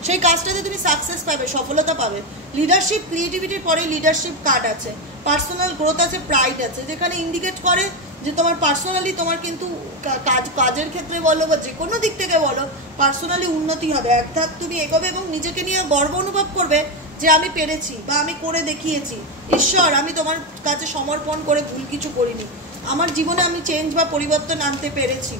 সেই কাজটাতে তুমি সাকসেস পাবে, সফলতা পাবে। লিডারশিপ, ক্রিয়েটিভিটির পরে লিডারশিপ কার্ড আছে, পার্সোনাল গ্রোথ আছে, প্রাইড আছে, যেখানে ইন্ডিকেট করে যে তোমার পার্সোনালি তোমার কিন্তু কাজের ক্ষেত্রে বলো বা যে কোনো দিক থেকে বলো, পার্সোনালি উন্নতি হবে, এক ধাপ তুমি এগোবে এবং নিজেকে নিয়ে গর্ব অনুভব করবে যে আমি পেরেছি বা আমি করে দেখিয়েছি। ঈশ্বর আমি তোমার কাছে সমর্পণ করে ভুল কিছু করিনি, আমার জীবনে আমি চেঞ্জ বা পরিবর্তন আনতে পেরেছি।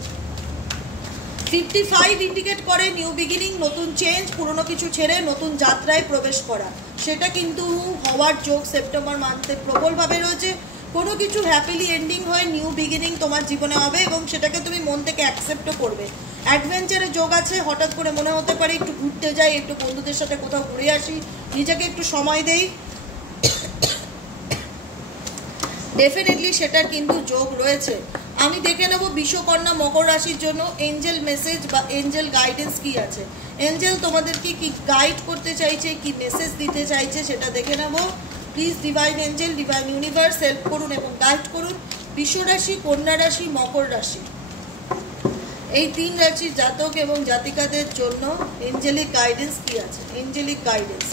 55 ইন্ডিকেট করে নিউ বিগিনিং, নতুন চেঞ্জ, পুরনো কিছু ছেড়ে নতুন যাত্রায় প্রবেশ করা, সেটা কিন্তু হওয়ার যোগ সেপ্টেম্বর মান্থে প্রবলভাবে রয়েছে। কোনো কিছু হ্যাপিলি এন্ডিং হয়ে নিউ বিগিনিং তোমার জীবনে হবে, এবং সেটাকে তুমি মন থেকে অ্যাকসেপ্টও করবে। অ্যাডভেঞ্চারের যোগ আছে, হঠাৎ করে মনে হতে পারে একটু ঘুরতে যাই, একটু বন্ধুদের সাথে কোথাও ঘুরে আসি, নিজেকে একটু সময় দেই, ডেফিনেটলি সেটার কিন্তু যোগ রয়েছে। আমি দেখে নেব বিশ্বকন্যা মকর রাশির জন্য এঞ্জেল মেসেজ বা এঞ্জেল গাইডেন্স কি আছে। এঞ্জেল তোমাদেরকে কি গাইড করতে চাইছে, কি মেসেজ দিতে চাইছে, সেটা দেখে নেব। Please divine Angel, divine universe help করুন এবং গাইড করুন বৃষ রাশি, কন্যা রাশি, মকর রাশি, এই 3 রাশির জাতক এবং জাতিকাদের জন্য এঞ্জেলিক গাইডেন্স কি আছে। এঞ্জেলিক গাইডেন্স,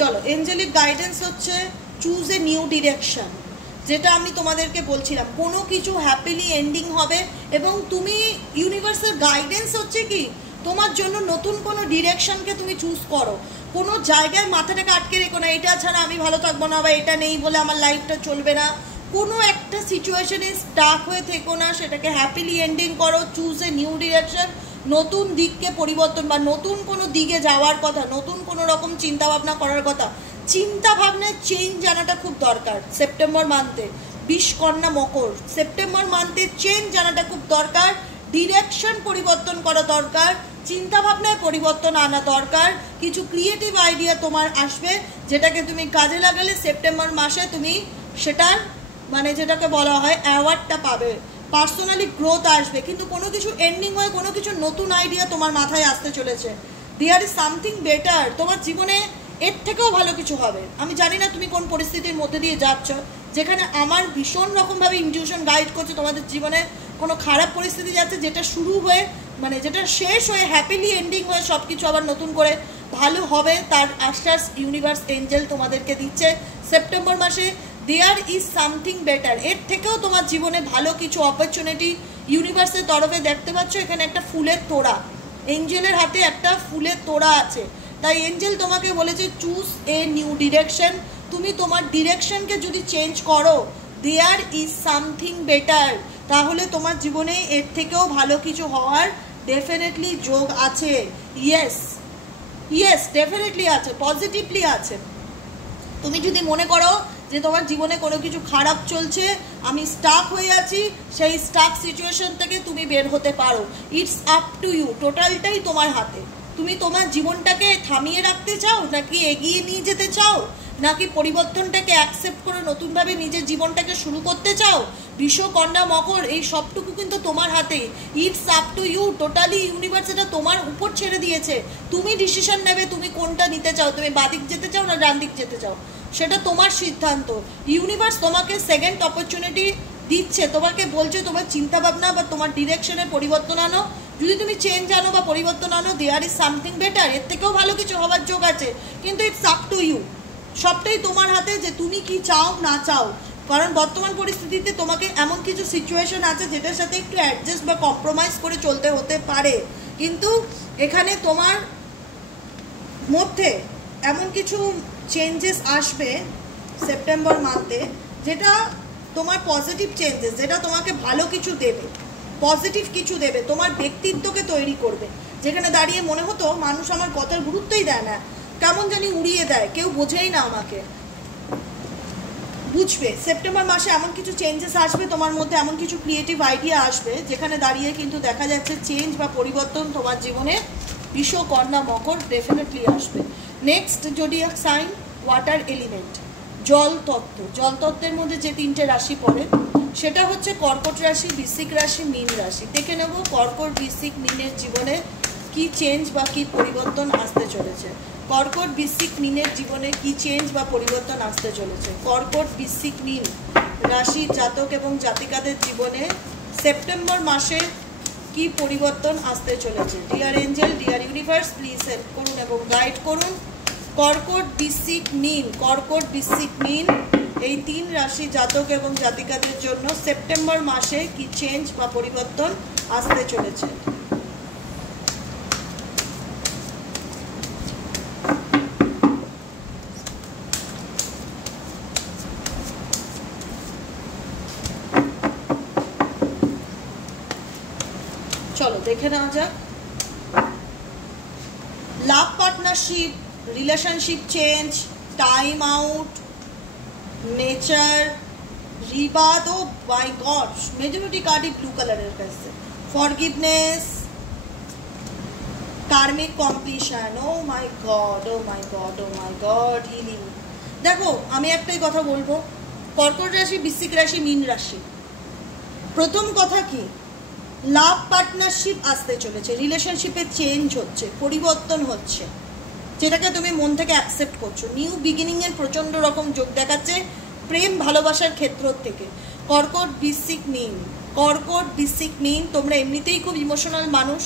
চলো এঞ্জেলিক গাইডেন্স হচ্ছে চুজ এ নিউ ডিরেকশন, যেটা আমি তোমাদেরকে বলছিলাম, কোনো কিছু হ্যাপিলি এন্ডিং হবে, এবং তুমি ইউনিভার্সের গাইডেন্স হচ্ছে কি তোমার জন্য নতুন কোনো ডিরেকশনকে তুমি চুজ করো। কোনো জায়গায় মাথাটাকে আটকে রেখো না, এটা ছাড়া আমি ভালো থাকবো না বা এটা নেই বলে আমার লাইফটা চলবে না। কোনো একটা সিচুয়েশনে স্টাক হয়ে থেকো না, সেটাকে হ্যাপিলি এন্ডিং করো। চুজ এ নিউ ডিরেকশন, নতুন দিককে পরিবর্তন বা নতুন কোনো দিকে যাওয়ার কথা, নতুন কোনো রকম চিন্তা ভাবনা করার কথা। চিন্তা ভাবনায় চেঞ্জ আনাটা খুব দরকার সেপ্টেম্বর মান্থে। বিষ কন্যা মকর, সেপ্টেম্বর মান্থে চেঞ্জ আনাটা খুব দরকার, ডিরেকশন পরিবর্তন করা দরকার, চিন্তা ভাবনায় পরিবর্তন আনা দরকার। কিছু ক্রিয়েটিভ আইডিয়া তোমার আসবে, যেটাকে তুমি কাজে লাগালে সেপ্টেম্বর মাসে তুমি সেটার মানে যেটাকে বলা হয় অ্যাওয়ার্ডটা পাবে, পার্সোনালি গ্রোথ আসবে। কিন্তু কোনো কিছু এন্ডিং হয়ে কোনো কিছু নতুন আইডিয়া তোমার মাথায় আসতে চলেছে। দেয়ার ইজ সামথিং বেটার, তোমার জীবনে এর থেকেও ভালো কিছু হবে। আমি জানি না তুমি কোন পরিস্থিতির মধ্যে দিয়ে যাচ্ছ, যেখানে আমার ভীষণ রকমভাবে ইনটিউশন গাইড করছে তোমাদের জীবনে কোনো খারাপ পরিস্থিতি যাচ্ছে, যেটা শুরু হয়ে মানে যেটা শেষ হয়ে হ্যাপিলি এন্ডিং হয়ে সব কিছু আবার নতুন করে ভালো হবে, তার আশ্বাস ইউনিভার্স এঞ্জেল তোমাদেরকে দিচ্ছে সেপ্টেম্বর মাসে। দেয়ার ইজ সামথিং বেটার, এর থেকেও তোমার জীবনে ভালো কিছু অপরচুনিটি ইউনিভার্সের তরফে দেখতে পাচ্ছ। এখানে একটা ফুলের তোড়া, এঞ্জেলের হাতে একটা ফুলের তোড়া আছে, তাই এঞ্জেল তোমাকে বলেছে চুজ এ নিউ ডিরেকশন। তুমি তোমার ডিরেকশনকে যদি চেঞ্জ করো, দেয়ার ইজ সামথিং বেটার, তাহলে তোমার জীবনে এর থেকেও ভালো কিছু হওয়ার ডেফিনেটলি যোগ আছে। ইয়েস ইয়েস, ডেফিনেটলি আছে, পজিটিভলি আছে। তুমি যদি মনে করো যে তোমার জীবনে কোনো কিছু খারাপ চলছে, আমি স্টাক হয়ে আছি, সেই স্টাক সিচুয়েশন থেকে তুমি বের হতে পারো। ইটস আপ টু ইউ, টোটালটাই তোমার হাতে। তুমি তোমার জীবনটাকে থামিয়ে রাখতে চাও, নাকি এগিয়ে নিয়ে যেতে চাও, নাকি পরিবর্তনটাকে অ্যাকসেপ্ট করে নতুনভাবে নিজের জীবনটাকে শুরু করতে চাও। বিষ কন্যা মকর, এই সবটুকু কিন্তু তোমার হাতে। It's up to you, totally universe এটা তোমার উপর ছেড়ে দিয়েছে। তুমি ডিসিশন নেবে তুমি কোনটা নিতে চাও, তুমি বাদিক যেতে চাও না ডান দিক যেতে চাও, সেটা তোমার সিদ্ধান্ত। ইউনিভার্স তোমাকে সেকেন্ড অপরচুনিটি দিচ্ছে, তোমাকে বলছে তোমার চিন্তাভাবনা বা তোমার ডিরেকশনে পরিবর্তন আনো। যদি তুমি চেঞ্জ আনো বা পরিবর্তন আনো, দেয়ার ইজ সামথিং বেটার, এর থেকেও ভালো কিছু হওয়ার যোগ আছে। কিন্তু ইটস আপ টু ইউ, সবটাই তোমার হাতে যে তুমি কি চাও না চাও। কারণ বর্তমান পরিস্থিতিতে তোমাকে এমন কিছু সিচুয়েশন আছে যেটার সাথে একটু অ্যাডজাস্ট বা কম্প্রোমাইজ করে চলতে হতে পারে, কিন্তু এখানে তোমার মধ্যে এমন কিছু চেঞ্জেস আসবে সেপ্টেম্বর মান্থে, যেটা তোমার পজিটিভ চেঞ্জেস, যেটা তোমাকে ভালো কিছু দেবে, পজিটিভ কিছু দেবে, তোমার ব্যক্তিত্বকে তৈরি করবে। যেখানে দাঁড়িয়ে মনে হতো মানুষ আমার কথার গুরুত্বই দেয় না, কেমন জানি উড়িয়ে দেয়, কেউ বোঝেই না আমাকে, বুঝবে। সেপ্টেম্বর মাসে এমন কিছু চেঞ্জেস আসবে তোমার মধ্যে, এমন কিছু ক্রিয়েটিভ আইডিয়া আসবে, যেখানে দাঁড়িয়ে কিন্তু দেখা যাচ্ছে চেঞ্জ বা পরিবর্তন তোমার জীবনে বিষ কন্যা মকর ডেফিনেটলি আসবে। Next zodiac sign water element, জল তত্ত্ব। জল তত্ত্বের মধ্যে যে তিনটে রাশি পড়ে সেটা হচ্ছে কর্কট রাশি, বৃশ্চিক রাশি, মীন রাশি। দেখে নেব কর্কট বৃশ্চিক মীনের জীবনে কি চেঞ্জ বা কি পরিবর্তন আসতে চলেছে। কর্কট বৃশ্চিক মীনের জীবনে কি চেঞ্জ বা পরিবর্তন আসতে চলেছে। কর্কট বৃশ্চিক মীন রাশির জাতক এবং জাতিকাদের জীবনে সেপ্টেম্বর মাসে কি পরিবর্তন আসতে চলেছে। Dear angel, dear universe, please help করুন এবং গাইড করুন। কর্কট বৃশ্চিক মীন, কর্কট বৃশ্চিক মীন এই তিন রাশি জাতক এবং জাতিকাদের জন্য সেপ্টেম্বর মাসে কি চেঞ্জ বা পরিবর্তন আসতে চলেছে। চলো দেখে নেওয়া যাক। Love partnership, relationship change, time out, nature, রিবাদ। ও মাই গড, মেজরিটি কার্ডই ব্লু কালারের কাছে। Forgiveness, karmic completion. Oh my god, oh my god, oh my god, healing. দেখো আমি একটাই কথা বলবো, কর্কট রাশি, বৃশ্চিক রাশি, মীন রাশি, প্রথম কথা কি, লাভ পার্টনারশিপ আসতে চলেছে, রিলেশনশিপে চেঞ্জ হচ্ছে, পরিবর্তন হচ্ছে, যেটাকে তুমি মন থেকে অ্যাকসেপ্ট করছো। নিউ বিগিনিংয়ের প্রচণ্ড রকম যোগ দেখাচ্ছে প্রেম ভালোবাসার ক্ষেত্র থেকে। কর্কট বৃশ্চিক মীন, কর্কট বৃশ্চিক মীন, তোমরা এমনিতেই খুব ইমোশনাল মানুষ,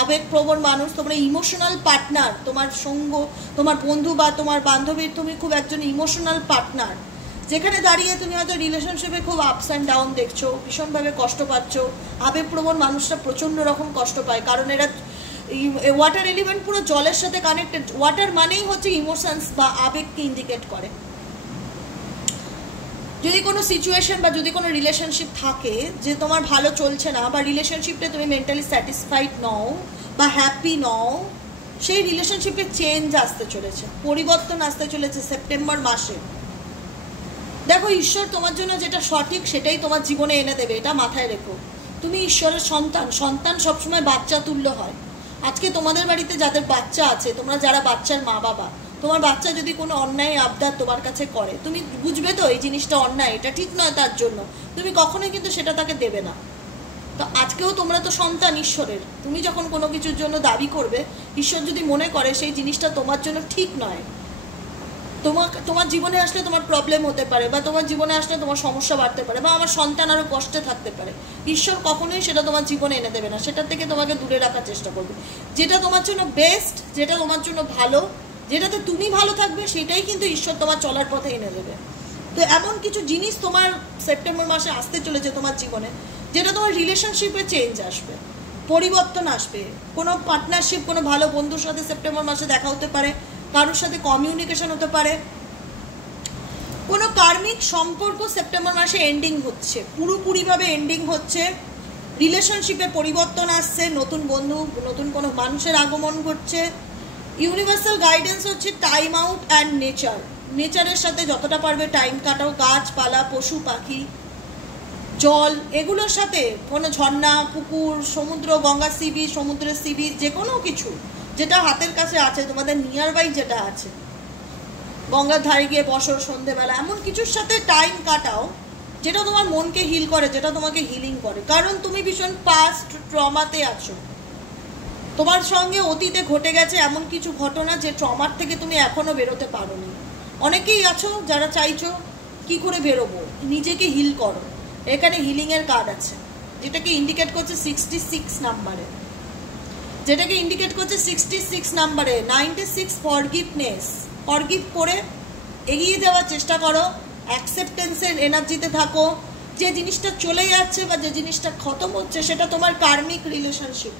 আবেগপ্রবণ মানুষ, তোমরা ইমোশনাল পার্টনার, তোমার সঙ্গ, তোমার বন্ধু বা তোমার বান্ধবীর তুমি খুব একজন ইমোশনাল পার্টনার, যেখানে দাঁড়িয়ে তুমি হয়তো রিলেশনশিপে খুব আপস অ্যান্ড ডাউন দেখছো, ভীষণভাবে কষ্ট পাচ্ছ। আবেগপ্রবণ মানুষরা প্রচণ্ড রকম কষ্ট পায়, কারণ এরা ওয়াটার এলিমেন্ট পুরো জলের সাথে কানেক্টেড। ওয়াটার মানেই হচ্ছে ইমোশনস বা আবেগকে ইন্ডিকেট করে। যদি কোনো সিচুয়েশন বা যদি কোনো রিলেশনশিপ থাকে যে তোমার ভালো চলছে না, বা রিলেশনশিপে তুমি মেন্টালি স্যাটিসফাইড নও বা হ্যাপি নও, সেই রিলেশনশিপে চেঞ্জ আসতে চলেছে, পরিবর্তন আসতে চলেছে সেপ্টেম্বর মাসে। দেখো, ঈশ্বর তোমার জন্য যেটা সঠিক সেটাই তোমার জীবনে এনে দেবে, এটা মাথায় রেখো। তুমি ঈশ্বরের সন্তান, সন্তান সবসময় বাচ্চা তুল্য হয়। আজকে তোমাদের বাড়িতে যাদের বাচ্চা আছে, তোমরা যারা বাচ্চার মা বাবা, তোমার বাচ্চা যদি কোনো অন্যায় আবদার তোমার কাছে করে, তুমি বুঝবে তো এই জিনিসটা অন্যায়, এটা ঠিক নয়, তার জন্য তুমি কখনোই কিন্তু সেটা তাকে দেবে না। তো আজকেও তোমরা তো সন্তান ঈশ্বরের, তুমি যখন কোনো কিছুর জন্য দাবি করবে, ঈশ্বর যদি মনে করে সেই জিনিসটা তোমার জন্য ঠিক নয়, তোমার জীবনে আসলে তোমার প্রবলেম হতে পারে, বা তোমার জীবনে আসলে তোমার সমস্যা বাড়তে পারে, বা আমার সন্তান আরও কষ্টে থাকতে পারে, ঈশ্বর কখনোই সেটা তোমার জীবনে এনে দেবে না। সেটার থেকে তোমাকে দূরে রাখার চেষ্টা করবে। যেটা তোমার জন্য বেস্ট, যেটা তোমার জন্য ভালো, যেটাতে তুমি ভালো থাকবে, সেটাই কিন্তু ঈশ্বর তোমার চলার পথে এনে দেবে। তো এমন কিছু জিনিস তোমার সেপ্টেম্বর মাসে আসতে চলেছে তোমার জীবনে, যেটা তোমার রিলেশনশিপে চেঞ্জ আসবে, পরিবর্তন আসবে। কোনো পার্টনারশিপ, কোনো ভালো বন্ধুর সাথে সেপ্টেম্বর মাসে দেখা হতে পারে, কারোর সাথে কমিউনিকেশন হতে পারে, কোনো কার্মিক সম্পর্ক সেপ্টেম্বর মাসে এন্ডিং হচ্ছে, পুরোপুরিভাবে এন্ডিং হচ্ছে। রিলেশনশিপে পরিবর্তন আসছে, নতুন বন্ধু, নতুন কোনো মানুষের আগমন ঘটছে। ইউনিভার্সাল গাইডেন্স হচ্ছে টাইম আউট অ্যান্ড নেচার। নেচারের সাথে যতটা পারবে টাইম কাটাও, গাছপালা, পশু পাখি, জল, এগুলোর সাথে, কোনো ঝর্ণা, পুকুর, সমুদ্র, গঙ্গা সি বিচ, সমুদ্রের সি বিচ, যে কোনো কিছু যেটা হাতের কাছে আছে, তোমাদের নিয়ার বাই যেটা আছে, গঙ্গার ধারে গিয়ে বসো সন্ধেবেলা, এমন কিছুর সাথে টাইম কাটাও যেটা তোমার মনকে হিল করে, যেটা তোমাকে হিলিং করে। কারণ তুমি ভীষণ পাস্ট ট্রমাতে আছো, তোমার সঙ্গে অতীতে ঘটে গেছে এমন কিছু ঘটনা যে ট্রমার থেকে তুমি এখনো বেরোতে পারোনি। অনেকেই আছো যারা চাইছো কি করে বেরোবো, নিজেকে হিল করো। এখানে হিলিংয়ের কার্ড আছে, যেটাকে ইন্ডিকেট করছে 66 নাম্বারে, যেটাকে ইন্ডিকেট করছে 66 নাম্বারে 96 ফরগিভনেস। ফরগিভ করে এগিয়ে যাওয়ার চেষ্টা করো, অ্যাকসেপ্টেন্সের এনার্জিতে থাকো। যে জিনিসটা চলে যাচ্ছে বা যে জিনিসটা খতম হচ্ছে, সেটা তোমার কার্মিক রিলেশনশিপ,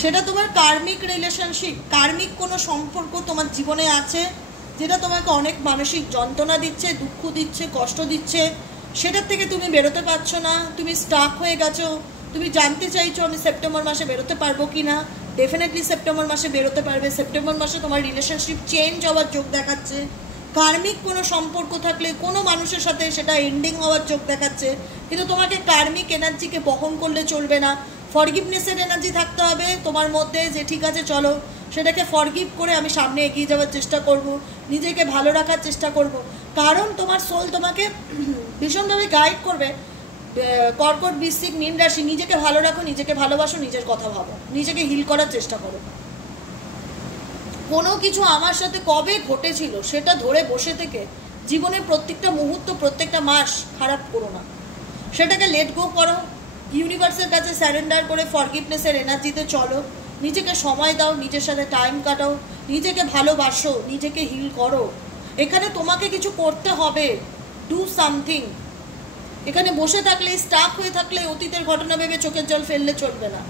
সেটা তোমার কার্মিক রিলেশনশিপ, কার্মিক কোনো সম্পর্ক তোমার জীবনে আছে যেটা তোমাকে অনেক মানসিক যন্ত্রণা দিচ্ছে, দুঃখ দিচ্ছে, কষ্ট দিচ্ছে। সেটার থেকে তুমি বেরোতে পারছো না, তুমি স্টাক হয়ে গেছো। তুমি জানতে চাইছো আমি সেপ্টেম্বর মাসে বেরোতে পারবো কি না। ডেফিনেটলি সেপ্টেম্বর মাসে বেরোতে পারবে। সেপ্টেম্বর মাসে তোমার রিলেশনশিপ চেঞ্জ হওয়ার যোগ দেখাচ্ছে। কার্মিক কোনো সম্পর্ক থাকলে কোনো মানুষের সাথে সেটা এন্ডিং হওয়ার যোগ দেখাচ্ছে, কিন্তু তোমাকে কার্মিক এনার্জিকে বহন করলে চলবে না। ফরগিভনেসের এনার্জি থাকতে হবে তোমার মধ্যে, যে ঠিক আছে চলো সেটাকে ফরগিভ করে আমি সামনে এগিয়ে যাওয়ার চেষ্টা করব, নিজেকে ভালো রাখার চেষ্টা করব। কারণ তোমার সোল তোমাকে ভীষণভাবে গাইড করবে। কর্কট, বৃশ্চিক, মীন রাশি, নিজেকে ভালো রাখো, নিজেকে ভালোবাসো, নিজের কথা ভাবো, নিজেকে হিল করার চেষ্টা করো। কোনো কিছু আমার সাথে কবে ঘটেছিল সেটা ধরে বসে থেকে জীবনের প্রত্যেকটা মুহূর্ত, প্রত্যেকটা মাস খারাপ করো না, সেটাকে লেট গো করো। ইউনিভার্সের কাছে স্যারেন্ডার করে ফরগিভনেসের এনার্জিতে চলো, নিজেকে সময় দাও, নিজের সাথে টাইম কাটাও, নিজেকে ভালোবাসো, নিজেকে হিল করো। এখানে তোমাকে কিছু করতে হবে, ডু সামথিং। এখানে বসে থাকলে, স্টাক হয়ে থাকলে, অতীতের ঘটনা ভেবে চোখের জল ফেললে চলবে না।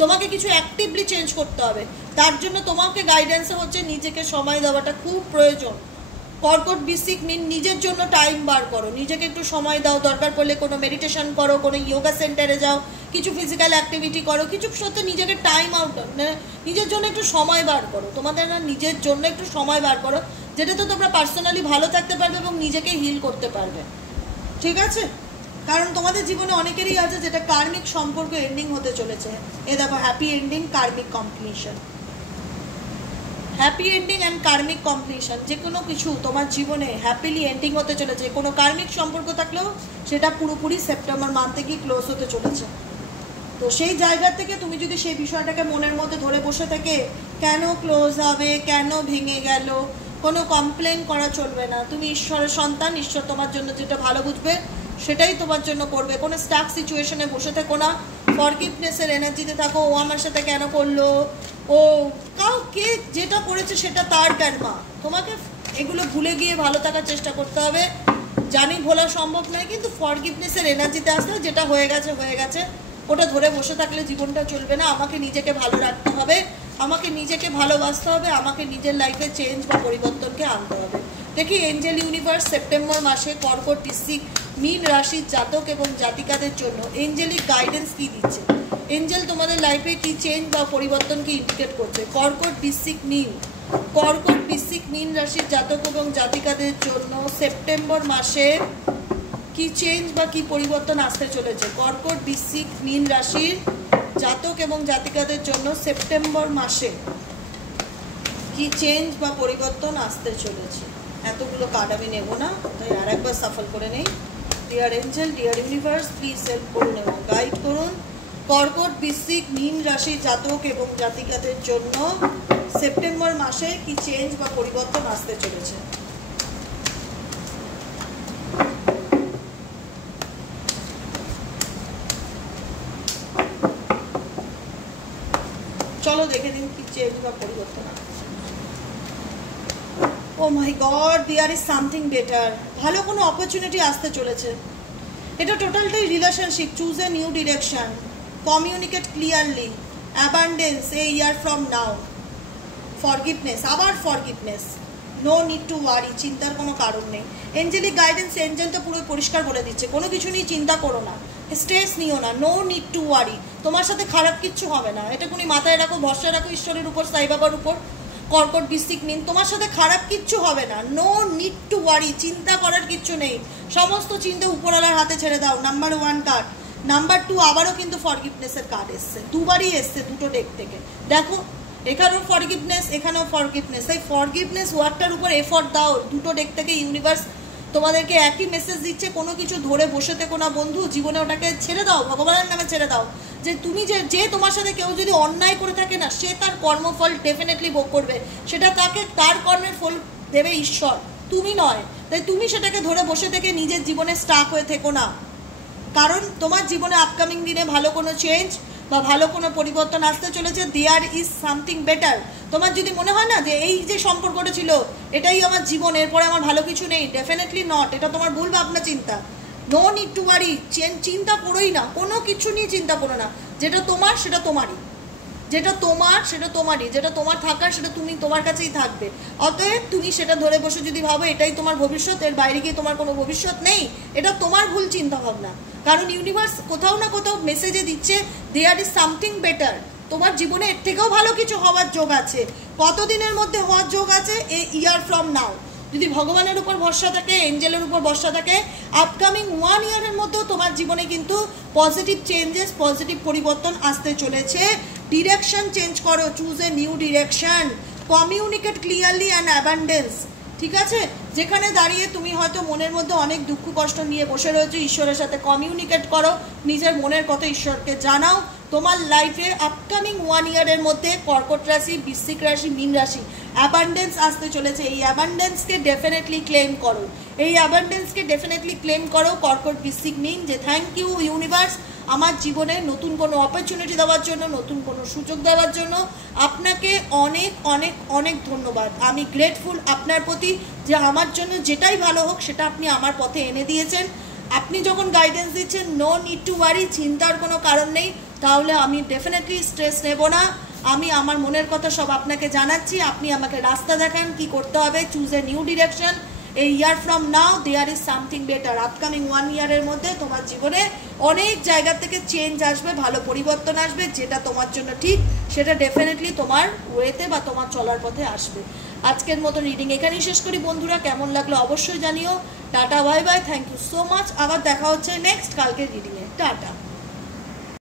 তোমাকে কিছু অ্যাক্টিভলি চেঞ্জ করতে হবে। তার জন্য তোমাকে গাইডেন্সে হচ্ছে নিজেকে সময় দেওয়াটা খুব প্রয়োজন। কর্কট, বৃশ্চিক, মীন, নিজের জন্য টাইম বার করো, নিজেকে একটু সময় দাও। দরকার পড়লে কোনো মেডিটেশন করো, কোনো ইয়োগা সেন্টারে যাও, কিছু ফিজিক্যাল অ্যাক্টিভিটি করো, কিছু সত্যি নিজেকে টাইম আউট, নিজের জন্য একটু সময় বার করো। তোমাদের না নিজের জন্য একটু সময় বার করো, যেটাতে তোমরা পার্সোনালি ভালো থাকতে পারবে এবং নিজেকে হিল করতে পারবে। ঠিক আছে? কারণ তোমাদের জীবনে অনেকেরই আছে যেটা কার্মিক সম্পর্ক এন্ডিং হতে চলেছে। এ দেখো, happy ending, karmic completion. Happy ending and karmic completion, যে কোনো কিছু তোমার জীবনে হ্যাপিলি এন্ডিং হতে চলেছে। কোনো কার্মিক সম্পর্ক থাকলেও সেটা পুরোপুরি সেপ্টেম্বর মান্থে গিয়ে ক্লোজ হতে চলেছে। তো সেই জায়গা থেকে তুমি যদি সেই বিষয়টাকে মনের মধ্যে ধরে বসে থেকে কেন ক্লোজ হবে, কেন ভেঙে গেল, কোনো কমপ্লেন করা চলবে না। তুমি ঈশ্বরের সন্তান, ঈশ্বর তোমার জন্য যেটা ভালো বুঝবে সেটাই তোমার জন্য করবে। কোনো স্টাক সিচুয়েশনে বসে থেকো না, ফরগিভনেসের এনার্জিতে থাকো। ও আমার সাথে কেন করলো, ও কাউকে যেটা করেছে সেটা তার কর্মা। তোমাকে এগুলো ভুলে গিয়ে ভালো থাকার চেষ্টা করতে হবে। জানি ভোলা সম্ভব নয়, কিন্তু ফরগিভনেসের এনার্জিতে আসলে যেটা হয়ে গেছে হয়ে গেছে, ওটা ধরে বসে থাকলে জীবনটা চলবে না। আমাকে নিজেকে ভালো রাখতে হবে, আমাকে নিজেকে ভালোবাসতে হবে, আমাকে নিজের লাইফে চেঞ্জ বা পরিবর্তনকে আনতে হবে। দেখি এঞ্জেল ইউনিভার্স সেপ্টেম্বর মাসে কর্কট, বৃশ্চিক, মীন রাশির জাতক এবং জাতিকাদের জন্য এঞ্জেলিক গাইডেন্স কি দিচ্ছে, এঞ্জেল তোমাদের লাইফে কি চেঞ্জ বা পরিবর্তনকে ইন্ডিকেট করছে। কর্কট, বৃশ্চিক, মীন, কর্কট, বৃশ্চিক, মীন রাশির জাতক এবং জাতিকাদের জন্য সেপ্টেম্বর মাসে কি চেঞ্জ বা কি পরিবর্তন আসতে চলেছে। কর্কট, বৃশ্চিক, মীন রাশির জাতক এবং জাতিকাদের জন্য সেপ্টেম্বর মাসে কি চেঞ্জ বা পরিবর্তন আসতে চলেছে। এতগুলো কার্ড আমি নেব না, তাই আর একবার সাফল করে নেই। Deer angel, dear universe, please help করুন এবং গাইড করুন। কর্কট, বৃশ্চিক, মীন রাশির জাতক এবং জাতিকাদের জন্য সেপ্টেম্বর মাসে কি চেঞ্জ বা পরিবর্তন আসতে চলেছে। চলো দেখে নিন কি চেঞ্জ বা পরিবর্তন। Oh my god, there is something better. ভালো কোনো অপরচুনিটি আসতে চলেছে। এটা টোটালটাই relationship. Choose a new direction, communicate clearly, abundance a year from now, forgiveness, আবার forgiveness, no need to worry, চিন্তার কোনো কারণ নেই। এঞ্জেলিক গাইডেন্স, এঞ্জেল তো পুরো পরিষ্কার বলে দিচ্ছে কোনো কিছু নিয়ে চিন্তা করো না, স্ট্রেস নিও না, নো নিড টু ওয়ারি। তোমার সাথে খারাপ কিচ্ছু হবে না, এটা কোনো মাথায় রাখো, ভরসা রাখো ঈশ্বরের উপর, সাই বাবার উপর। কর্কট, বৃশ্চিক, মীন, তোমার সাথে খারাপ কিচ্ছু হবে না, নো নিড টু ওয়ারি, চিন্তা করার কিচ্ছু নেই, সমস্ত চিন্তা উপরওয়ালার হাতে ছেড়ে দাও। Number 1 card. নাম্বার 2 আবারও কিন্তু ফরগিভনেসের কার্ড এসছে, দুবারই এসছে দুটো ডেক থেকে। দেখো এখানেও ফরগিভনেস, এখানেও ফরগিভনেস। এই ফরগিভনেস ওয়ার্ডটার উপর এফর্ট দাও। দুটো ডেক থেকে ইউনিভার্স তোমাদেরকে একই মেসেজ দিচ্ছে, কোনো কিছু ধরে বসে থেকো না বন্ধু, জীবনে ওটাকে ছেড়ে দাও, ভগবানের নামে ছেড়ে দাও। যে তুমি যে তোমার সাথে কেউ যদি অন্যায় করে থাকে না, সে তার কর্মফল ডেফিনেটলি ভোগ করবে, সেটা তাকে তার কর্মের ফল দেবে ঈশ্বর, তুমি নয়। তাই তুমি সেটাকে ধরে বসে থেকে নিজের জীবনে স্টাক হয়ে থেকো না, কারণ তোমার জীবনে আপকামিং দিনে ভালো কোনো চেঞ্জ বা ভালো কোনো পরিবর্তন আসতে চলেছে। There is something better. তোমার যদি মনে হয় না যে এই যে সম্পর্কটা ছিল এটাই আমার জীবন, এরপরে আমার ভালো কিছু নেই, ডেফিনেটলি নট, এটা তোমার ভুল ভাবনা চিন্তা। নো নিড টু ওয়ারি, চিন্তা করোই না, কোনো কিছু নিয়ে চিন্তা করো না। যেটা তোমার সেটা তোমারই, যেটা তোমার সেটা তোমারই, যেটা তোমার থাকার সেটা তুমি তোমার কাছেই থাকবে। অতএব তুমি সেটা ধরে বসে যদি ভাবো এটাই তোমার ভবিষ্যৎ, এর বাইরে গিয়ে তোমার কোনো ভবিষ্যৎ নেই, এটা তোমার ভুল চিন্তা ভাবনা। কারণ ইউনিভার্স কোথাও না কোথাও মেসেজে দিচ্ছে দেয়ার ইজ সামথিং বেটার। তোমার জীবনে এর থেকেও ভালো কিছু হওয়ার যোগ আছে। কতদিনের মধ্যে হওয়ার যোগ আছে? এ ইয়ার ফ্রম নাও। যদি ভগবানের উপর ভরসা থাকে, এঞ্জেলের উপর ভরসা থাকে, আপকামিং 1 ইয়ারের মধ্যেও তোমার জীবনে কিন্তু পজিটিভ চেঞ্জেস, পজিটিভ পরিবর্তন আসতে চলেছে। ডিরেকশন চেঞ্জ করো, choose a new direction, communicate clearly and abundance. ঠিক আছে, যেখানে দাঁড়িয়ে তুমি হয়তো মনের মধ্যে অনেক দুঃখ কষ্ট নিয়ে বসে রয়েছো, ঈশ্বরের সাথে কমিউনিকেট করো, নিজের মনের কথা ঈশ্বরকে জানাও। তোমার লাইফে আপকামিং 1 ইয়ারের মধ্যে কর্কট রাশি, বৃশ্চিক রাশি, মীন রাশি অ্যাবান্ডেন্স আসতে চলেছে। এই অ্যাবান্ডেন্সকে ডেফিনেটলি ক্লেম করো, এই অ্যাবান্ডেন্সকে ডেফিনেটলি ক্লেম করো কর্কট, বৃশ্চিক, মীন। যে থ্যাংক ইউ ইউনিভার্স আমার জীবনে নতুন কোনো অপরচুনিটি দেওয়ার জন্য, নতুন কোনো সুযোগ দেওয়ার জন্য। আপনাকে অনেক অনেক অনেক ধন্যবাদ। আমি গ্রেটফুল আপনার প্রতি যে আমার জন্য যেটাই ভালো হোক সেটা আপনি আমার পথে এনে দিয়েছেন। আপনি যখন গাইডেন্স দিচ্ছেন নো নিড টু ওয়ারি, চিন্তার কোনো কারণ নেই, তাহলে আমি ডেফিনেটলি স্ট্রেস নেব না। আমি আমার মনের কথা সব আপনাকে জানাচ্ছি, আপনি আমাকে রাস্তা দেখান কি করতে হবে। Choose a new direction, a year from now there is something better. Upcoming 1 ইয়ারের মধ্যে তোমার জীবনে অনেক জায়গা থেকে চেঞ্জ আসবে, ভালো পরিবর্তন আসবে, যেটা তোমার জন্য ঠিক সেটা ডেফিনেটলি তোমার ওয়েতে বা তোমার চলার পথে আসবে। আজকের মতো রিডিং এখানেই শেষ করি বন্ধুরা। কেমন লাগলো অবশ্যই জানিও। টাটা, bye bye, thank you so much. আবার দেখা হচ্ছে নেক্সট কালকের রিডিংয়ে। টাটা।